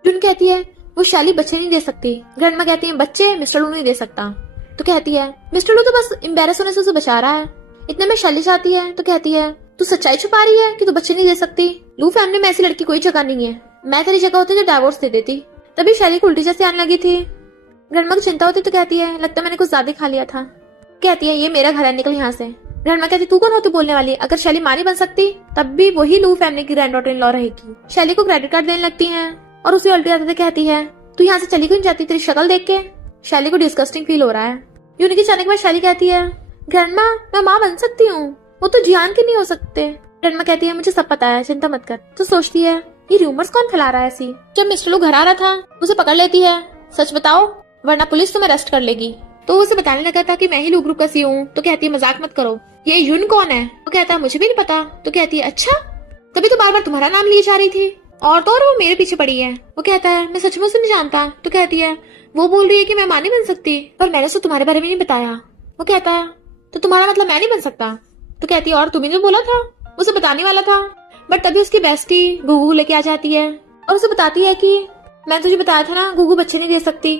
यून कहती है वो शैली बच्चे नहीं दे सकती। ग्रैंडमा कहती है बच्चे मिस्टर लू नहीं दे सकता। तो कहती है मिस्टर लू तो बस एम्बैरस होने से उसे बचा रहा है। इतने में शैली जाती है, तो कहती है तू सच्चाई छुपा रही है कि तू बच्चे नहीं दे सकती। लू फैमिली में ऐसी लड़की कोई जगह नहीं है, मैं तेरी जगह होती तो डाइवोर्स दे देती। तभी शैली को उल्टी जैसे आने लगी थी। ग्रैंडमा को चिंता होती तो कहती है लगता है मैंने कुछ ज्यादा खा लिया था। कहती है ये मेरा घर है, निकल यहाँ से। ग्रैंडमा कहती तू कौन होती बोलने वाली, अगर शैली माँ नहीं बन सकती तब भी वही लू फैमिली की ग्रैंड डॉटर इन लॉ रहेगी। शैली को क्रेडिट कार्ड देने लगती है और उसे उल्टी आते कहती है तू यहाँ से चली क्यों जाती, तेरी शक्ल देख के शैली को डिस्गस्टिंग फील हो रहा है। यूनी के जाने के बाद शैली कहती है ग्रैंडमा मैं माँ बन सकती हूँ, वो तो जियान के नहीं हो सकते। ग्रैंडमा कहती है मुझे सब पता है, चिंता मत कर। तो सोचती है ये रूमर्स कौन फैला रहा है ऐसी। जब मिस्टर लू घर आ रहा था उसे पकड़ लेती है, सच बताओ वरना पुलिस तुम्हें अरेस्ट कर लेगी। तो उसे बताने लगा था कि मैं ही लू ग्रुप का सीईओ हूँ। तो कहती है मजाक मत करो, ये यून कौन है। वो कहता है मुझे भी नहीं पता। तो कहती है अच्छा, तभी तो बार बार तुम्हारा नाम लिए जा रही थी, और तो और वो मेरे पीछे पड़ी है। वो कहता है मैं सच में उसे नहीं जानता। तो कहती है वो बोल रही है कि मैं माँ नहीं बन सकती, पर मैंने उसे तुम्हारे बारे में नहीं बताया। वो कहता है तो तुम्हारा मतलब मैं नहीं बन सकता। तो कहती है और तुम्हें जो बोला था उसे बताने वाला था, बट तभी उसकी बेस्टी गुगू लेके आ जाती है और उसे बताती है कि मैं तुझे बताया था ना गुगू बच्चे नहीं दे सकती,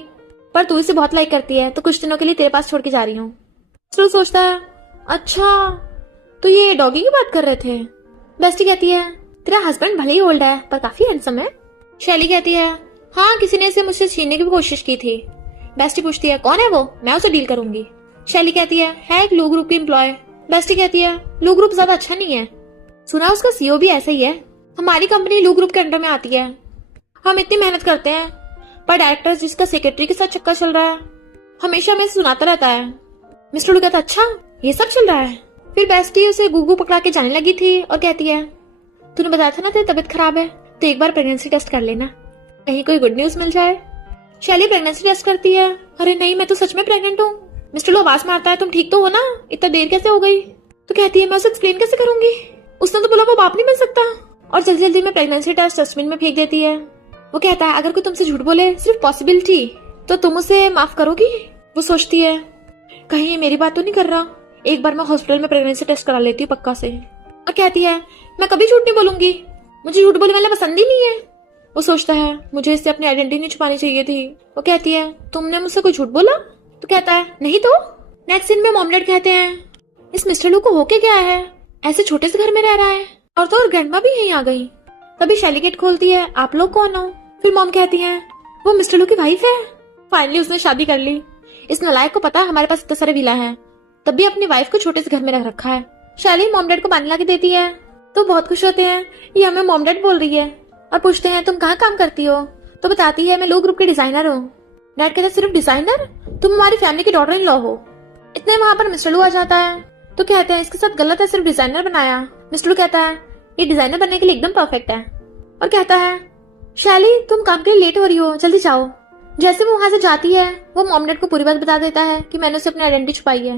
पर तू इसे बहुत लाइक करती है तो कुछ दिनों के लिए तेरे पास छोड़ के जा रही हूँ। तो सोचता है अच्छा तो ये डॉगी की बात कर रहे थे। बेस्टी कहती है तेरा हस्बैंड भले ही ओल्ड है पर काफी हैंडसम है। शैली कहती है हाँ किसी ने इसे मुझसे छीनने की भी कोशिश की थी। बेस्टी पूछती है कौन है वो, मैं उसे डील करूंगी। शैली कहती है एक लू ग्रुप की एम्प्लॉय। बेस्टी कहती है लू ग्रुप ज्यादा अच्छा नहीं है, सुना उसका सीईओ भी ऐसा ही है। हमारी कंपनी लू ग्रुप के अंडर में आती है, हम इतनी मेहनत करते हैं, पर डायरेक्टर जिसका सेक्रेटरी के साथ चक्कर चल रहा है हमेशा हमें सुनाता रहता है। मिस्टर लू कहता अच्छा ये सब चल रहा है। फिर बेस्टी उसे गुगू पकड़ा के जाने लगी थी और कहती है तूने बताया था ना तेरी तबीयत खराब है, तो एक बार प्रेगनेंसी टेस्ट कर लेना, कहीं कोई गुड न्यूज मिल जाए। शैली प्रेगनेंसी टेस्ट करती है, अरे नहीं मैं तो सच में प्रेग्नेंट हूँ। मिस्टर लू आवाज मारता है तुम ठीक तो हो ना, इतना देर कैसे हो गई। तो कहती है मैं उसे एक्सप्लेन कैसे करूंगी, उसने तो बोला वो बाप नहीं बन सकता। और जल्दी जल्दी में प्रेगनेंसी टेस्ट डस्टबिन में फेंक देती है। वो कहता है अगर कोई तुमसे झूठ बोले सिर्फ पॉसिबिलिटी तो तुम उसे माफ करोगी। वो सोचती है कहीं ये मेरी बात तो नहीं कर रहा, एक बार मैं हॉस्पिटल में प्रेगनेंसी टेस्ट करा लेती हूँ पक्का से। और कहती है मैं कभी झूठ नहीं बोलूंगी, मुझे झूठ बोलने वाला पसंद ही नहीं है। वो सोचता है मुझे इससे अपनी आइडेंटिटी नहीं छुपानी चाहिए थी। वो कहती है तुमने मुझसे कोई झूठ बोला। तो कहता है नहीं तो। नेक्स्ट सीन में मॉम डैड कहते हैं इस मिस्टर लू को होके क्या है, ऐसे छोटे से घर में रह रहा है, और तो और ग्रैंडमा भी यहीं आ गई। तभी शैली गेट खोलती है आप लोग कौन हो। फिर मॉम कहती है वो मिस्टर लू की वाइफ है, फाइनली उसने शादी कर ली। इस नलायक को पता है हमारे पास इतने सारे विला है, तब भी अपनी वाइफ को छोटे से घर में रख रखा है। शैली मॉम डैड को पानी ला के देती है तो बहुत खुश होते हैं, ये हमें मॉम डैड बोल रही है, और पूछते हैं तुम कहाँ काम करती हो। तो बताती है मैं लू ग्रुप की डिजाइनर हूँ। डैड कहता है सिर्फ डिजाइनर, तुम हमारी फैमिली की डॉटर इन लॉ हो। इतने वहाँ पर मिस्टर लू आ जाता है तो कहते हैं इसके साथ गलत है, सिर्फ डिजाइनर बनाया। मिस्टर लू कहता है ये डिजाइनर बनने के लिए एकदम परफेक्ट है, और कहता है शैली तुम काम के लिए लेट हो रही हो, जल्दी जाओ। जैसे वो वहां से जाती है वो मॉम डैड को पूरी बात बता देता है कि मैंने उसे अपनी आइडेंटिटी छुपाई है।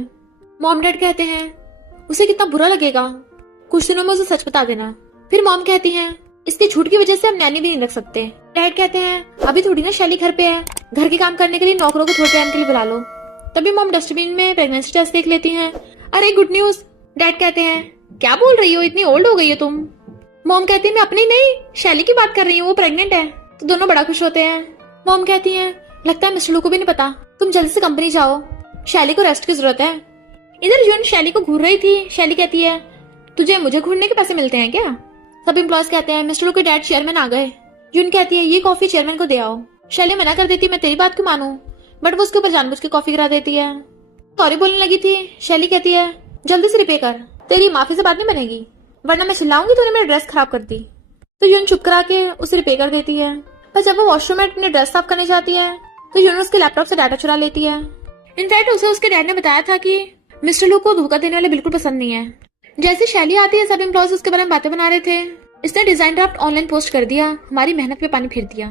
मॉम डैड कहते हैं उसे कितना बुरा लगेगा, कुछ दिनों में उसे सच बता देना। फिर मॉम कहती हैं इसके झूठ की वजह से हम नैनी भी नहीं रख सकते। डैड कहते हैं अभी थोड़ी ना शैली घर पे है, घर के काम करने के लिए नौकरों को थोड़े टाइम के लिए बुला लो। तभी मॉम डस्टबिन में प्रेगनेंसी टेस्ट देख लेती हैं। अरे गुड न्यूज। डैड कहते हैं क्या बोल रही हो, इतनी ओल्ड हो गई हो तुम। मॉम कहती है मैं अपनी नहीं शैली की बात कर रही हूँ, वो प्रेग्नेंट है। तो दोनों बड़ा खुश होते हैं। मॉम कहती है लगता है मिस्टर लू को भी नहीं पता, तुम जल्दी से कंपनी जाओ, शैली को रेस्ट की जरूरत है। इधर जून शैली को घूर रही थी। शैली कहती है तुझे मुझे घूरने के पैसे मिलते हैं क्या। सब एम्प्लॉयज कहते हैं मिस्टर लू के डैड चेयरमैन आ गए। जून कहती है ये कॉफी चेयरमैन को दे आओ। शैली मना कर देती मैं तेरी बात क्यों मानूं, बट वो उसके ऊपर जानबूझ के कॉफी गिरा देती है। सॉरी बोलने लगी थी। शैली कहती है जल्दी से रिपे कर, तेरी माफी से बात नहीं बनेगी, वरना मैं चिल्लाऊंगी तूने मेरी ड्रेस खराब कर दी। तो यून चुप करा के उसे रिपे कर देती है। पर जब वो वॉशरूम में अपनी ड्रेस साफ करने जाती है तो यून उसके लैपटॉप से डाटा चुरा लेती है। इनफैक्ट उसे उसके डैड ने बताया था कि मिस्टर लू को धोखा देने वाले बिल्कुल पसंद नहीं है। जैसे शैली आती है सब एम्प्लॉयज उसके बारे में बातें बना रहे थे। इसने डिजाइन ड्राफ्ट ऑनलाइन पोस्ट कर दिया, हमारी मेहनत पे पानी फिर दिया,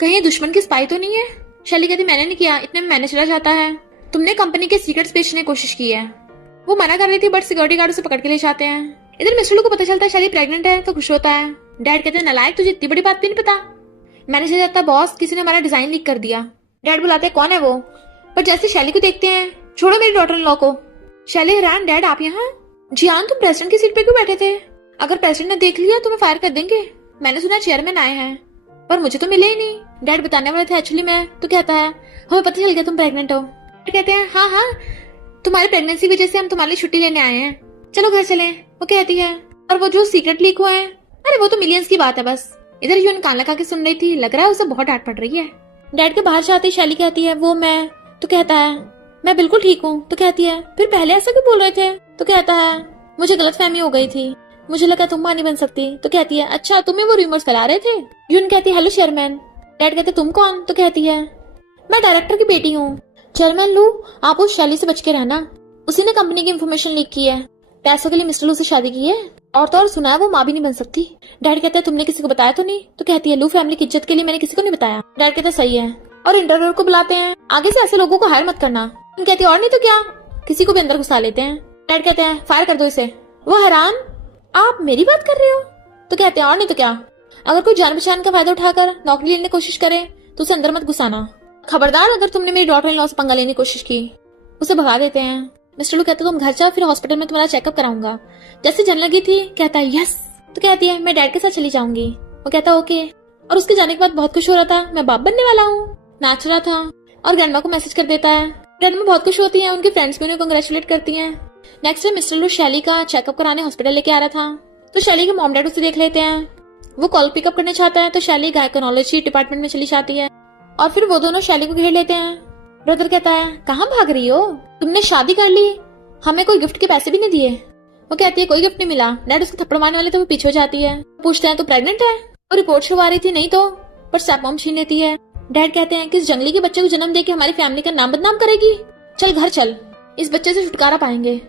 कहीं ये दुश्मन की स्पाई तो नहीं है। शैली कहती मैंने नहीं किया, इतने में मैंने चला जाता है, तुमने कंपनी के सीक्रेट्स बेचने की कोशिश की है। वो मना कर रही थी बट सिक्योरिटी गार्ड उसे पकड़ के ले जाते हैं। इधर मिस्टर लू को पता चलता है शैली प्रेग्नेंट है तो खुश होता है। डैड कहते हैं नालायक तुझे इतनी बड़ी बात भी नहीं पता। मैंने चला जाता बॉस किसी ने हमारा डिजाइन लीक कर दिया। डैड बुलाते हैं कौन है वो, पर जैसे शैली को देखते हैं छोड़ो मेरी डॉटर इन लॉ को। शैली हैरान डैड आप यहाँ। जियान तुम प्रेसिडेंट की सीट पे क्यों बैठे थे, अगर प्रेसिडेंट ने देख लिया तो मैं फायर कर देंगे। मैंने सुना चेयरमैन आए हैं पर मुझे तो मिले ही नहीं। डैड बताने वाले थे एक्चुअली मैं। तो कहता है हमें पता चल गया तुम प्रेग्नेंट हो। कहते हैं हाँ हाँ तुम्हारी प्रेगनेंसी की वजह से हम तुम्हारे लिए छुट्टी लेने आए हैं, चलो घर चलें। वो कहती है और वो जो सीक्रेट लीक हुआ है अरे वो तो मिलियंस की बात है बस। इधर यून कान लगा के सुन रही थी, लग रहा है उसे बहुत डांट पड़ रही है। डैड के बाहर जाते ही शैली कहती है वो मैं। तो कहता है मैं बिल्कुल ठीक हूँ। तो कहती है फिर पहले ऐसा क्यों बोल रहे थे। तो कहता है मुझे गलतफहमी हो गई थी, मुझे लगा तुम मां नहीं बन सकती। तो कहती है अच्छा तुम ही वो रूमर्स फैला रहे थे। यून कहती है हेलो चेयरमैन। डैड कहते तुम कौन। तो कहती है मैं डायरेक्टर की बेटी हूँ। चेयरमैन लू आप उस शैली से बच के रहना, उसी ने कंपनी की इन्फॉर्मेशन लीक की है, पैसों के लिए मिस्टर लू से शादी की है और तो और सुना है वो माँ भी नहीं बन सकती। डैड कहता है तुमने किसी को बताया तो नहीं। तो कहती है लू फैमिली की इज्जत के लिए मैंने किसी को नहीं बताया। डैड कहता है सही है और इंटरव्यूअर को बुलाते हैं, आगे से ऐसे लोगों को हायर मत करना। कहती है और नहीं तो क्या, किसी को भी अंदर घुसा लेते हैं। डैड कहते हैं फायर कर दो इसे। वो हैरान आप मेरी बात कर रहे हो। तो कहते हैं और नहीं तो क्या, अगर कोई जान पहचान का फायदा उठाकर नौकरी लेने की कोशिश करे तो उसे अंदर मत घुसाना, खबरदार अगर तुमने मेरी डॉटर इन लॉ से पंगा लेने की कोशिश की। उसे भगा देते हैं। मिस्टर लू कहते तुम घर जाओ फिर हॉस्पिटल में तुम्हारा चेकअप कराऊंगा। जैसे जाने लगी थी कहता है यस। तो कहती है मैं डैड के साथ चली जाऊंगी। वो कहता है ओके। और उसके जाने के बाद बहुत खुश हो रहा था, मैं बाप बनने वाला हूँ, नाच रहा था और ग्रैंडमा को मैसेज कर देता है। ग्रैंडमा बहुत खुश होती है, उनकी फ्रेंड्स भी उन्हें कांग्रेचुलेट करती हैं। नेक्स्ट डे मिस्टर लू शैली का चेकअप कराने हॉस्पिटल लेके आ रहा था तो शैली के मॉम डैड उसे देख लेते हैं। वो कॉल पिकअप करना चाहता है तो शैली गायकोनोलॉजी डिपार्टमेंट में चली जाती है और फिर वो दोनों शैली को घेर लेते हैं। ब्रदर कहता है कहाँ भाग रही हो, तुमने शादी कर ली, हमें कोई गिफ्ट के पैसे भी नहीं दिए। वो कहती है कोई गिफ्ट नहीं मिला। डैड उसको थप्पड़ मारने वाले तो वो पीछे हो जाती है। पूछते हैं तो प्रेग्नेंट है। वो रिपोर्ट छुपा रही थी नहीं तो, पर स्टेप मॉम छीन लेती है। डैड कहते हैं किस जंगली के बच्चे को जन्म देके हमारी फैमिली का नाम बदनाम करेगी, चल घर चल, इस बच्चे से छुटकारा पाएंगे।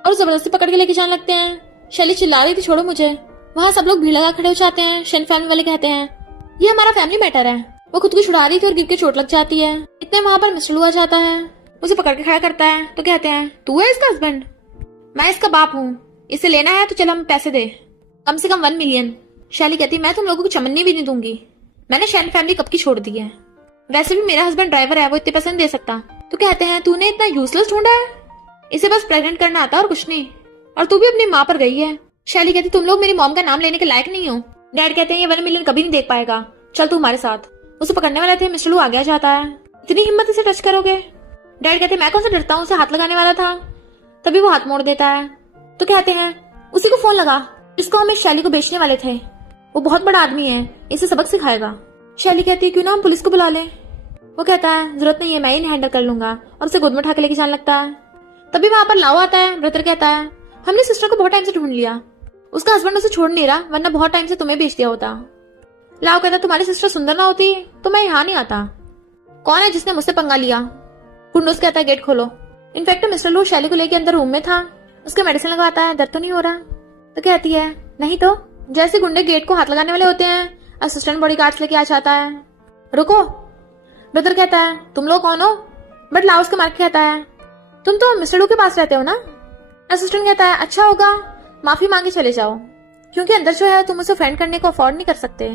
और जबरदस्ती पकड़ के लेके जाने लगते हैं। शैली चिल्ला रही थी छोड़ो मुझे। वहाँ सब लोग भीड़ लगा खड़े हो जाते हैं। शन फैमिली वाले कहते हैं ये हमारा फैमिली मैटर है। वो खुद को छुड़ा रही थी और गिर के चोट लग जाती है। इतने वहाँ पर मिस्टर लू आ जाता है, उसे पकड़ के खड़ा करता है। तो कहते हैं तू है इसका हस्बैंड, मैं इसका बाप हूँ, इसे लेना है तो चल हम पैसे दे, कम से कम 1 मिलियन। शैली कहती है मैं तुम लोगों को चमन्नी भी नहीं दूंगी, मैंने शैन फैमिली कब की छोड़ दी है, वैसे भी मेरा हस्बैंड ड्राइवर है, वो इतने पैसे नहीं दे सकता। तो कहते हैं तूने इतना यूजलेस ढूंढा है, इसे बस प्रेग्नेंट करना आता और कुछ नहीं, और तू भी अपनी माँ पर गई है। शैली कहती तुम लोग मेरी मॉम का नाम लेने के लायक नहीं हो। डैड कहते हैं ये 1 मिलियन कभी नहीं देख पाएगा, चल तू हमारे साथ। उसे पकड़ने वाले थे, मिस्टर लू आगे आ जाता है। इतनी हिम्मत इसे टच करोगे। डैड कहते हैं मैं कौन सा डरता हूँ, उसे हाथ लगाने वाला था, तभी वो हाथ मोड़ देता है। तो कहते हैं उसी को फोन लगा, इसको हम इस शैली को बेचने वाले थे, वो बहुत बड़ा आदमी है, इसे सबक सिखाएगा। शैली कहती है क्यों ना हम पुलिस को बुला ले। वो कहता है जरूरत नहीं है, मैं ही हैंडल कर लूंगा, और उसे गोद में उठा के लेके जाने लगता है। तभी वहां पर लाओ आता है। ब्रदर कहता है हमने सिस्टर को बहुत टाइम से ढूंढ लिया, उसका हस्बैंड उसे छोड़ नहीं रहा, वरना बहुत टाइम से तुम्हें बेच दिया होता। लाओ कहता तुम्हारी सिस्टर सुंदर ना होती तो मैं यहाँ नहीं आता। कौन है जिसने मुझसे पंगा लिया। कुंडूस कहता है गेट खोलो। इनफैक्ट मिस्टर लू शैली को लेके अंदर रूम में था, उसके मेडिसिन लगवाता है, दर्द तो नहीं हो रहा। तो कहती है नहीं तो। जैसे गुंडे गेट को हाथ लगाने वाले होते हैं, असिस्टेंट बॉडीगार्ड्स लेके आ जाता है। रुको। ब्रदर कहता है तुम लोग कौन हो? बट लाओस के मार्क कहता है तुम तो मिस्टर लू के पास रहते हो ना? असिस्टेंट कहता है अच्छा होगा माफी मांगे चले जाओ, क्योंकि अंदर जो है तुम उसे फ्रेंड करने को अफोर्ड नहीं कर सकते।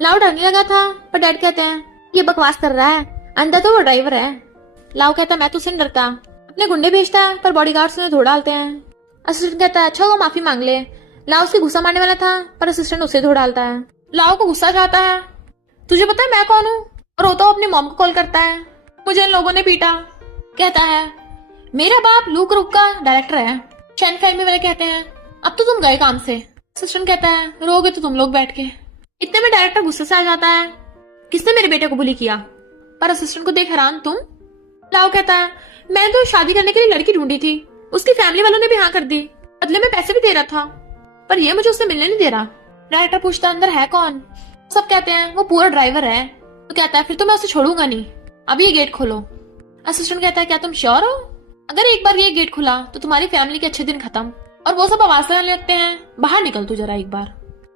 लाओ डरने लगा था, पर डैड कहते हैं ये बकवास कर रहा है, अंदर तो वो ड्राइवर है। लाओ कहता है मैं तो उससे नहीं डरता। अपने गुंडे भेजता है पर बॉडीगार्ड्स उन्हें धो डालते हैं। असिस्टेंट कहता है अच्छा होगा माफी मांग ले। लाओ उसके गुस्सा मारने वाला था, पर असिस्टेंट उसे धो डालता है। लाओ को गुस्सा जाता है, तुझे पता है मैं कौन हूँ? और रोता हुआ अपनी मॉम को कॉल करता है, मुझे इन लोगों ने पीटा। कहता है मेरा बाप लूक रुक का डायरेक्टर है। चैन फैमिली वाले कहते हैं अब तो तुम गए काम से। असिस्टेंट कहता है रोगे तो तुम लोग बैठ के। इतने में डायरेक्टर गुस्से से आ जाता है, किसने मेरे बेटे को बुली किया? पर असिस्टेंट को देख हैरान तुम? लाओ कहता है मैंने तो शादी करने के लिए लड़की ढूंढी थी, उसकी फैमिली वालों ने भी हाँ कर दी, बदले में पैसे भी दे रहा था, पर ये मुझे उससे मिलने नहीं दे रहा। डायरेक्टर पूछता अंदर है कौन? सब कहते हैं वो पूरा ड्राइवर है। तो कहता है फिर तो मैं उसे छोड़ूंगा नहीं, अभी ये गेट खोलो। असिस्टेंट कहता है क्या तुम श्योर हो? अगर एक बार ये गेट खुला तो तुम्हारी फैमिली के अच्छे दिन खत्म। और वो सब आवाज लगाने लगते हैं बाहर निकल तू जरा एक बार।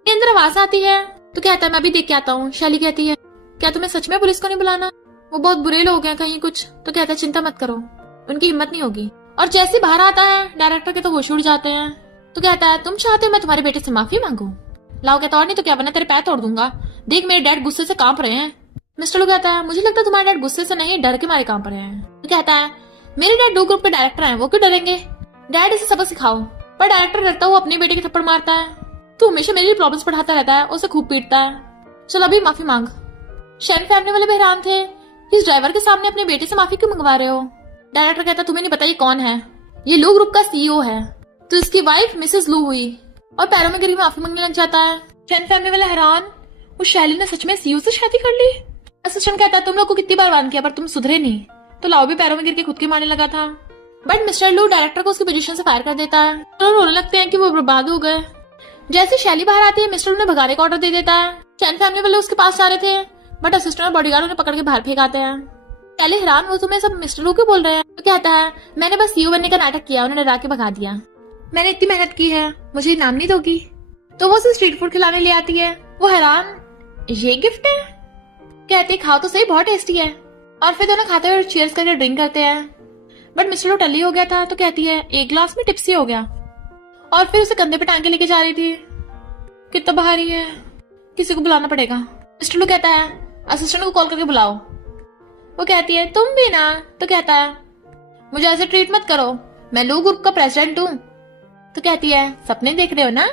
ये अंदर आवाज आती है तो कहता है मैं भी देख के आता हूँ। शैली कहती है क्या तुम्हें सच में पुलिस को नहीं बुलाना? वो बहुत बुरे लोग हैं कहीं कुछ। तो कहता है चिंता मत करो, उनकी हिम्मत नहीं होगी। और जैसे बाहर आता है डायरेक्टर के तो होश उड़ जाते हैं। तो कहता है तुम चाहते हो मैं तुम्हारे बेटे से माफी मांगू? लाओ कहता और नहीं तो क्या, वरना तेरे पैर तोड़ दूंगा, देख मेरे डैड गुस्से से कांप रहे हैं। मिस्टर लू कहता है मुझे लगता है तुम्हारे डैड गुस्से से नहीं डर के मारे कांप रहे हैं। तो कहता है मेरे डैड दो ग्रुप के डायरेक्टर हैं, वो क्यों डरेंगे? डैड इसे सबक सिखाओ। पर डायरेक्टर डरता हुआ अपने बेटे के थप्पड़ मारता है, तू हमेशा मेरे लिए प्रॉब्लम्स बढ़ाता रहता है, उसे खूब पीटता है, चल अभी माफी मांग। शैन फैमिली वाले भी हैरान थे, इस ड्राइवर के सामने अपने बेटे से माफी क्यों मंगवा रहे हो? डायरेक्टर कहता तुम्हें नहीं पता ये कौन है? ये लू ग्रुप का सीईओ है। तो इसकी वाइफ मिसेस लू हुई, और पैरों में गिर माफी मांगने लग जाता है। शैन फैमिली वाले हैरान, उस शैली ने सच में सीईओ से शादी कर ली? असिस्टेंट कहता है तुम लोग को कितनी बार वार्न किया पर तुम सुधरे नहीं। तो लाओ भी पैरों में गिर के खुद के मारने लगा था, बट मिस्टर लू डायरेक्टर को उसकी पोजीशन से फायर कर देता है। तो रोने लगते हैं कि वो बर्बाद हो गए। जैसे शैली बाहर आती है मिस्टर लू ने भगाने का ऑर्डर दे देता है। शैन फैमिली वाले उसके पास जा रहे थे, बट असिस्टेंट और बॉडीगार्ड उन्हें पकड़ के बाहर फेंक आते हैं। पहले हैरान वो तुम्हें सब मिस्टर लू क्यों बोल रहे हैं? तो कहता है मैंने बस सीईओ बनने का नाटक किया, उन्हें डरा के भगा दिया। मैंने इतनी मेहनत की है, मुझे इनाम नहीं दोगी? तो वो उसे स्ट्रीट फूड खिलाने ले आती है। वो हैरान, ये गिफ्ट है? कहते खाओ तो सही, बहुत टेस्टी है। और फिर दोनों खाते हुए चीयर्स करके ड्रिंक करते हैं। बट मिस्टर लू टल्ली हो गया था, तो कहती है एक ग्लास में टिप्सी हो गया। और फिर उसे कंधे पे टांग के लेके जा रही थी। कितना भारी है, किसी को बुलाना पड़ेगा। मिस्टर लू कहता है असिस्टेंट को कॉल करके बुलाओ। वो कहती है तुम भी ना। तो कहता है मुझे ऐसे ट्रीट मत करो, मैं लू ग्रुप का प्रेसिडेंट हूँ। तो कहती है सपने देख रहे हो ना,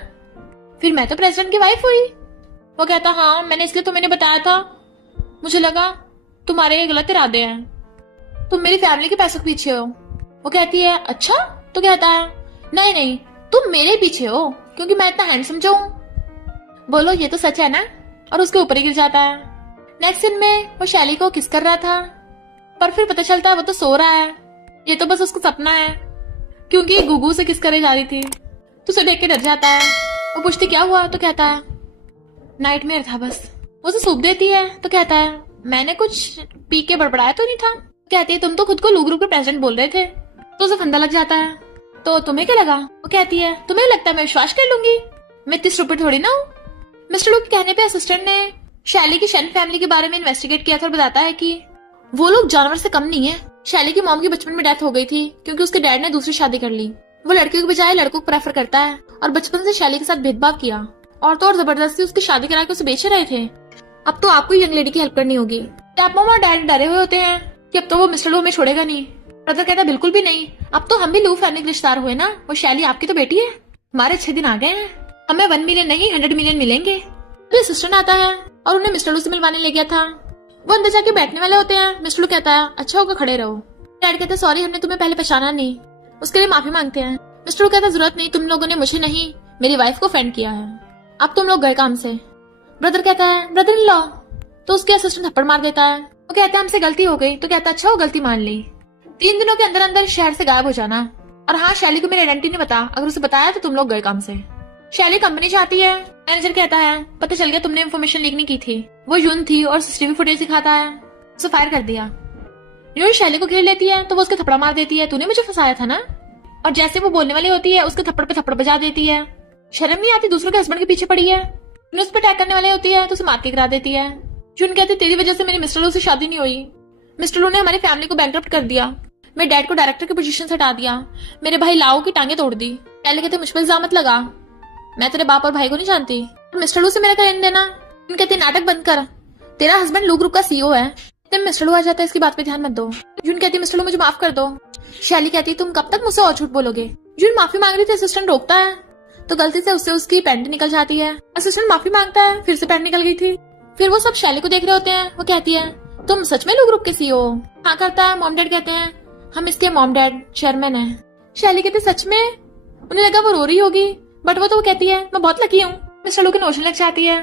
फिर मैं तो प्रेसिडेंट की वाइफ हुई। वो कहता हाँ मैंने इसलिए तुम्हें नहीं बताया था, मुझे लगा तुम्हारे ये गलत इरादे हैं, तुम मेरी फैमिली के पैसों के पीछे हो। वो कहती है अच्छा? तो कहता है नहीं नहीं तुम मेरे पीछे हो, क्योंकि मैं इतना हैंडसम जो हूँ। बोलो ये तो सच है ना? और उसके ऊपर ही गिर जाता है। नेक्स्ट सीन में वो शैली को किस कर रहा था, पर फिर पता चलता है वो तो सो रहा है, ये तो बस उसका सपना है, क्योंकि गुगू से किस करे जा रही थी। तो उसे देख के डर जाता है। वो पूछती क्या हुआ? तो कहता है नाइटमेयर था बस। वो उसे सूप देती है। तो कहता है मैंने कुछ पी के बड़बड़ाया तो नहीं था? कहती है तुम तो खुद को लू ग्रुप के प्रेसिडेंट बोल रहे थे। तो उसे फंदा लग जाता है। तो तुम्हें क्या लगा? वो कहती है तुम्हें लगता है मैं विश्वास कर लूंगी, मैं इतनी स्टूपिड थोड़ी ना हूँ। मिस्टर लू के कहने पे असिस्टेंट ने शैली की शन फैमिली के बारे में इन्वेस्टिगेट किया था और बताता है कि वो लोग जानवर से कम नहीं है। शैली की मॉम की बचपन में डेथ हो गई थी, क्योंकि उसके डैड ने दूसरी शादी कर ली। वो लड़कियों के बजाय लड़कों को प्रेफर करता है, और बचपन से शैली के साथ भेदभाव किया, और तो और जबरदस्ती उसकी शादी करा के उसे बेच रहे थे। अब तो आपको यंग लेडी की हेल्प करनी होगी। टैप मॉम और डैड डरे हुए होते हैं कि अब तो वो मिस्टर लू हमें छोड़ेगा नहीं। ब्रदर कहता है बिल्कुल भी नहीं, अब तो हम भी लू फैमिली के रिश्तेदार हुए ना, वो शैली आपकी तो बेटी है, हमारे अच्छे दिन आ गए हैं, हमें 1 मिलियन नहीं 100 मिलियन मिलेंगे। तो असिस्टेंट आता है और उन्हें मिस्टर लू से मिलवाने ले गया था। वो अंदर जाके बैठने वाले होते हैं। मिस्टर लू कहता है अच्छा होगा खड़े रहो। डैड कहते हैं सॉरी हमने तुम्हें पहले पहचाना नहीं, उसके लिए माफी मांगते हैं। मिस्टर लू कहता है जरूरत नहीं, तुम लोगों ने मुझे नहीं मेरी वाइफ को फ्रेंड किया है, अब तुम लोग गए काम से। ब्रदर कहता है ब्रदर इन लॉ। तो उसके असिस्टेंट थप्पड़ मार देता है। वो कहता है हमसे गलती हो गई। तो कहता है अच्छा वो गलती मान ली, 3 दिनों के अंदर अंदर शहर से गायब हो जाना। और हाँ शैली को मेरी आइडेंटिटी नहीं पता, अगर उसे बताया तो तुम लोग गए काम से। शैली कंपनी जाती है। मैनेजर कहता है पता चल गया तुमने इन्फॉर्मेशन लीक नहीं की थी, वो यून थी और सीसीटीवी फुटेज दिखाता है, उसे फायर कर दिया। यून शैली को घेर लेती है तो वो उसके थप्पड़ मार देती है, तूने मुझे फंसाया था ना। और जैसे वो बोलने वाली होती है उसके थप्पड़ पे थप्पड़ बजा देती है। शर्म नहीं आती, दूसरों के हस्बैंड के पीछे पड़ी है। यून उस पर अटैक करने वाली होती है तो उसे मार के गिरा देती है। यून कहती तेरी वजह से मेरी मिस्टर लू से शादी नहीं हुई। मिस्टर लू ने हमारी फैमिली को बैंकरप्ट कर दिया, मेरे डैड को डायरेक्टर की पोजीशन से हटा दिया, मेरे भाई लाओ की टांगे तोड़ दी। शैली कहती मुझ पर इल्जाम मत लगा, मैं तेरे बाप और भाई को नहीं जानती। मिस्टर लू से मेरा क्या लेन देना। जून कहती नाटक बंद कर, तेरा हस्बैंड लू ग्रुप का सीईओ है। मिस्टर लू आ जाता है, इसकी बात पे ध्यान मत दो। जून कहती मिस्टर लू मुझे माफ कर दो। शैली कहती तुम कब तक मुझसे और झूठ बोलोगे। जून माफी मांग रही थी, असिस्टेंट रोकता है तो गलती से उससे उसकी पैंट निकल जाती है। असिस्टेंट माफी मांगता है, फिर से पैंट निकल गई थी। फिर वो सब शैली को देख रहे होते हैं। वो कहती है तुम सच में लू ग्रुप के सीईओ। हाँ करता है। मॉम डैड कहते हैं हम इसके मॉम डैड चेयरमैन है। शैली कहती सच में। उन्हें लगा वो रो रही होगी, बट वो कहती है मैं बहुत लकी हूँ। मिस्टर लू की नोशन लग जाती है,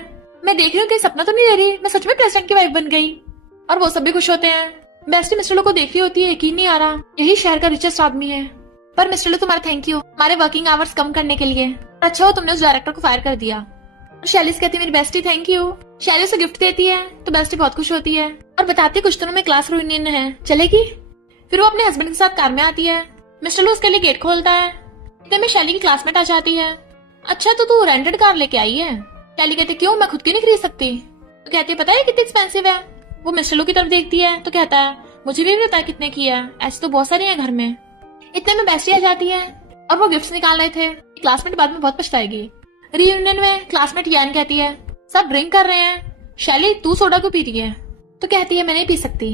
मैं देख रही हूँ कि सपना तो नहीं ले रही, मैं सच में प्रेसिडेंट की वाइफ बन गई। और वो सब भी खुश होते हैं। बेस्टी मिस्टर लू को देख रही होती है, यकीन नहीं आ रहा यही शहर का रिचेस्ट आदमी है। पर मिस्टर लू तुम्हारा थैंक यू हमारे वर्किंग आवर्स कम करने के लिए। अच्छा हो तुमने उस डायरेक्टर को फायर कर दिया। शैली कहती है मेरी बेस्टी थैंक यू। शैली उसे गिफ्ट देती है तो बेस्टी बहुत खुश होती है और बताती है कुछ दिनों में क्लास रियूनियन है, चलेगी। फिर वो अपने हस्बैंड के साथ कार में आती है। मिस्टर लू उसके लिए गेट खोलता है। इतने में शैली की क्लासमेट आ जाती है। अच्छा तो तू रेंटेड कार लेके आई है। शैली कहती क्यों, मैं खुद क्यों नहीं खरीद सकती। तो कहती है पता है कितनी एक्सपेंसिव है। वो मिस्टर लू की तरफ देखती है तो कहता है मुझे भी पता है कितने की है, ऐसे तो बहुत सारी है घर में। इतने में बेस्टी आ जाती है और वो गिफ्ट्स निकाल रहे थे। क्लासमेट बाद में बहुत पछताएगी। रियूनियन में क्लासमेट यान कहती है सब ड्रिंक कर रहे हैं, शैली तू सोडा क्यों पी रही है। तो कहती है मैं नहीं पी सकती।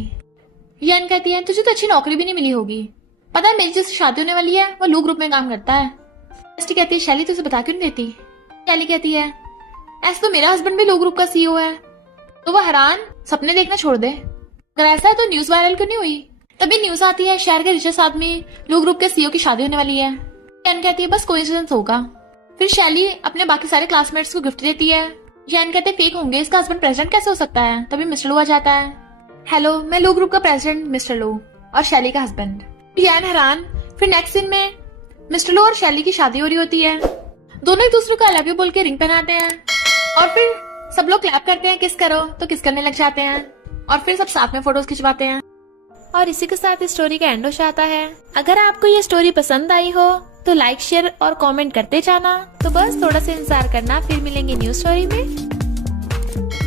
यान कहती है तुझे तो अच्छी नौकरी भी नहीं मिली होगी, पता है मेरी जिससे शादी होने वाली है वो लू ग्रुप में काम करता है। बेस्टी कहती है शैली तुझे बता क्यों नहीं देती। शैली कहती है ऐसे तो मेरा हस्बैंड भी लू ग्रुप का सीईओ है। तो वो हैरान, सपने देखना छोड़ दे, अगर ऐसा है तो न्यूज वायरल क्यों नहीं हुई। तभी न्यूज आती है शहर के रिचेस्ट आदमी लू ग्रुप के सीईओ की शादी होने वाली है। यान कहती है बस कोइंसिडेंस होगा। फिर शैली अपने बाकी सारे क्लासमेट्स को गिफ्ट देती है। यान कहते फेक होंगे, इसका हस्बैंड प्रेसिडेंट कैसे हो सकता है। तभी मिस्टर लू आ जाता है। हेलो मैं लू ग्रुप का प्रेसिडेंट मिस्टर लू और शैली का हस्बैंड। यान हैरान। फिर नेक्स्ट सीन में मिस्टर लू और शैली की शादी हो रही होती है। दोनों एक दूसरे को आई लव यू बोल के रिंग पहनाते हैं और फिर सब लोग क्लैप करते हैं, किस करो तो किस करने लग जाते हैं और फिर सब साथ में फोटोज खिंचवाते हैं। और इसी के साथ इस स्टोरी का एंड हो जाता है। अगर आपको ये स्टोरी पसंद आई हो तो लाइक शेयर और कमेंट करते जाना। तो बस थोड़ा सा इंतजार करना, फिर मिलेंगे न्यू स्टोरी में।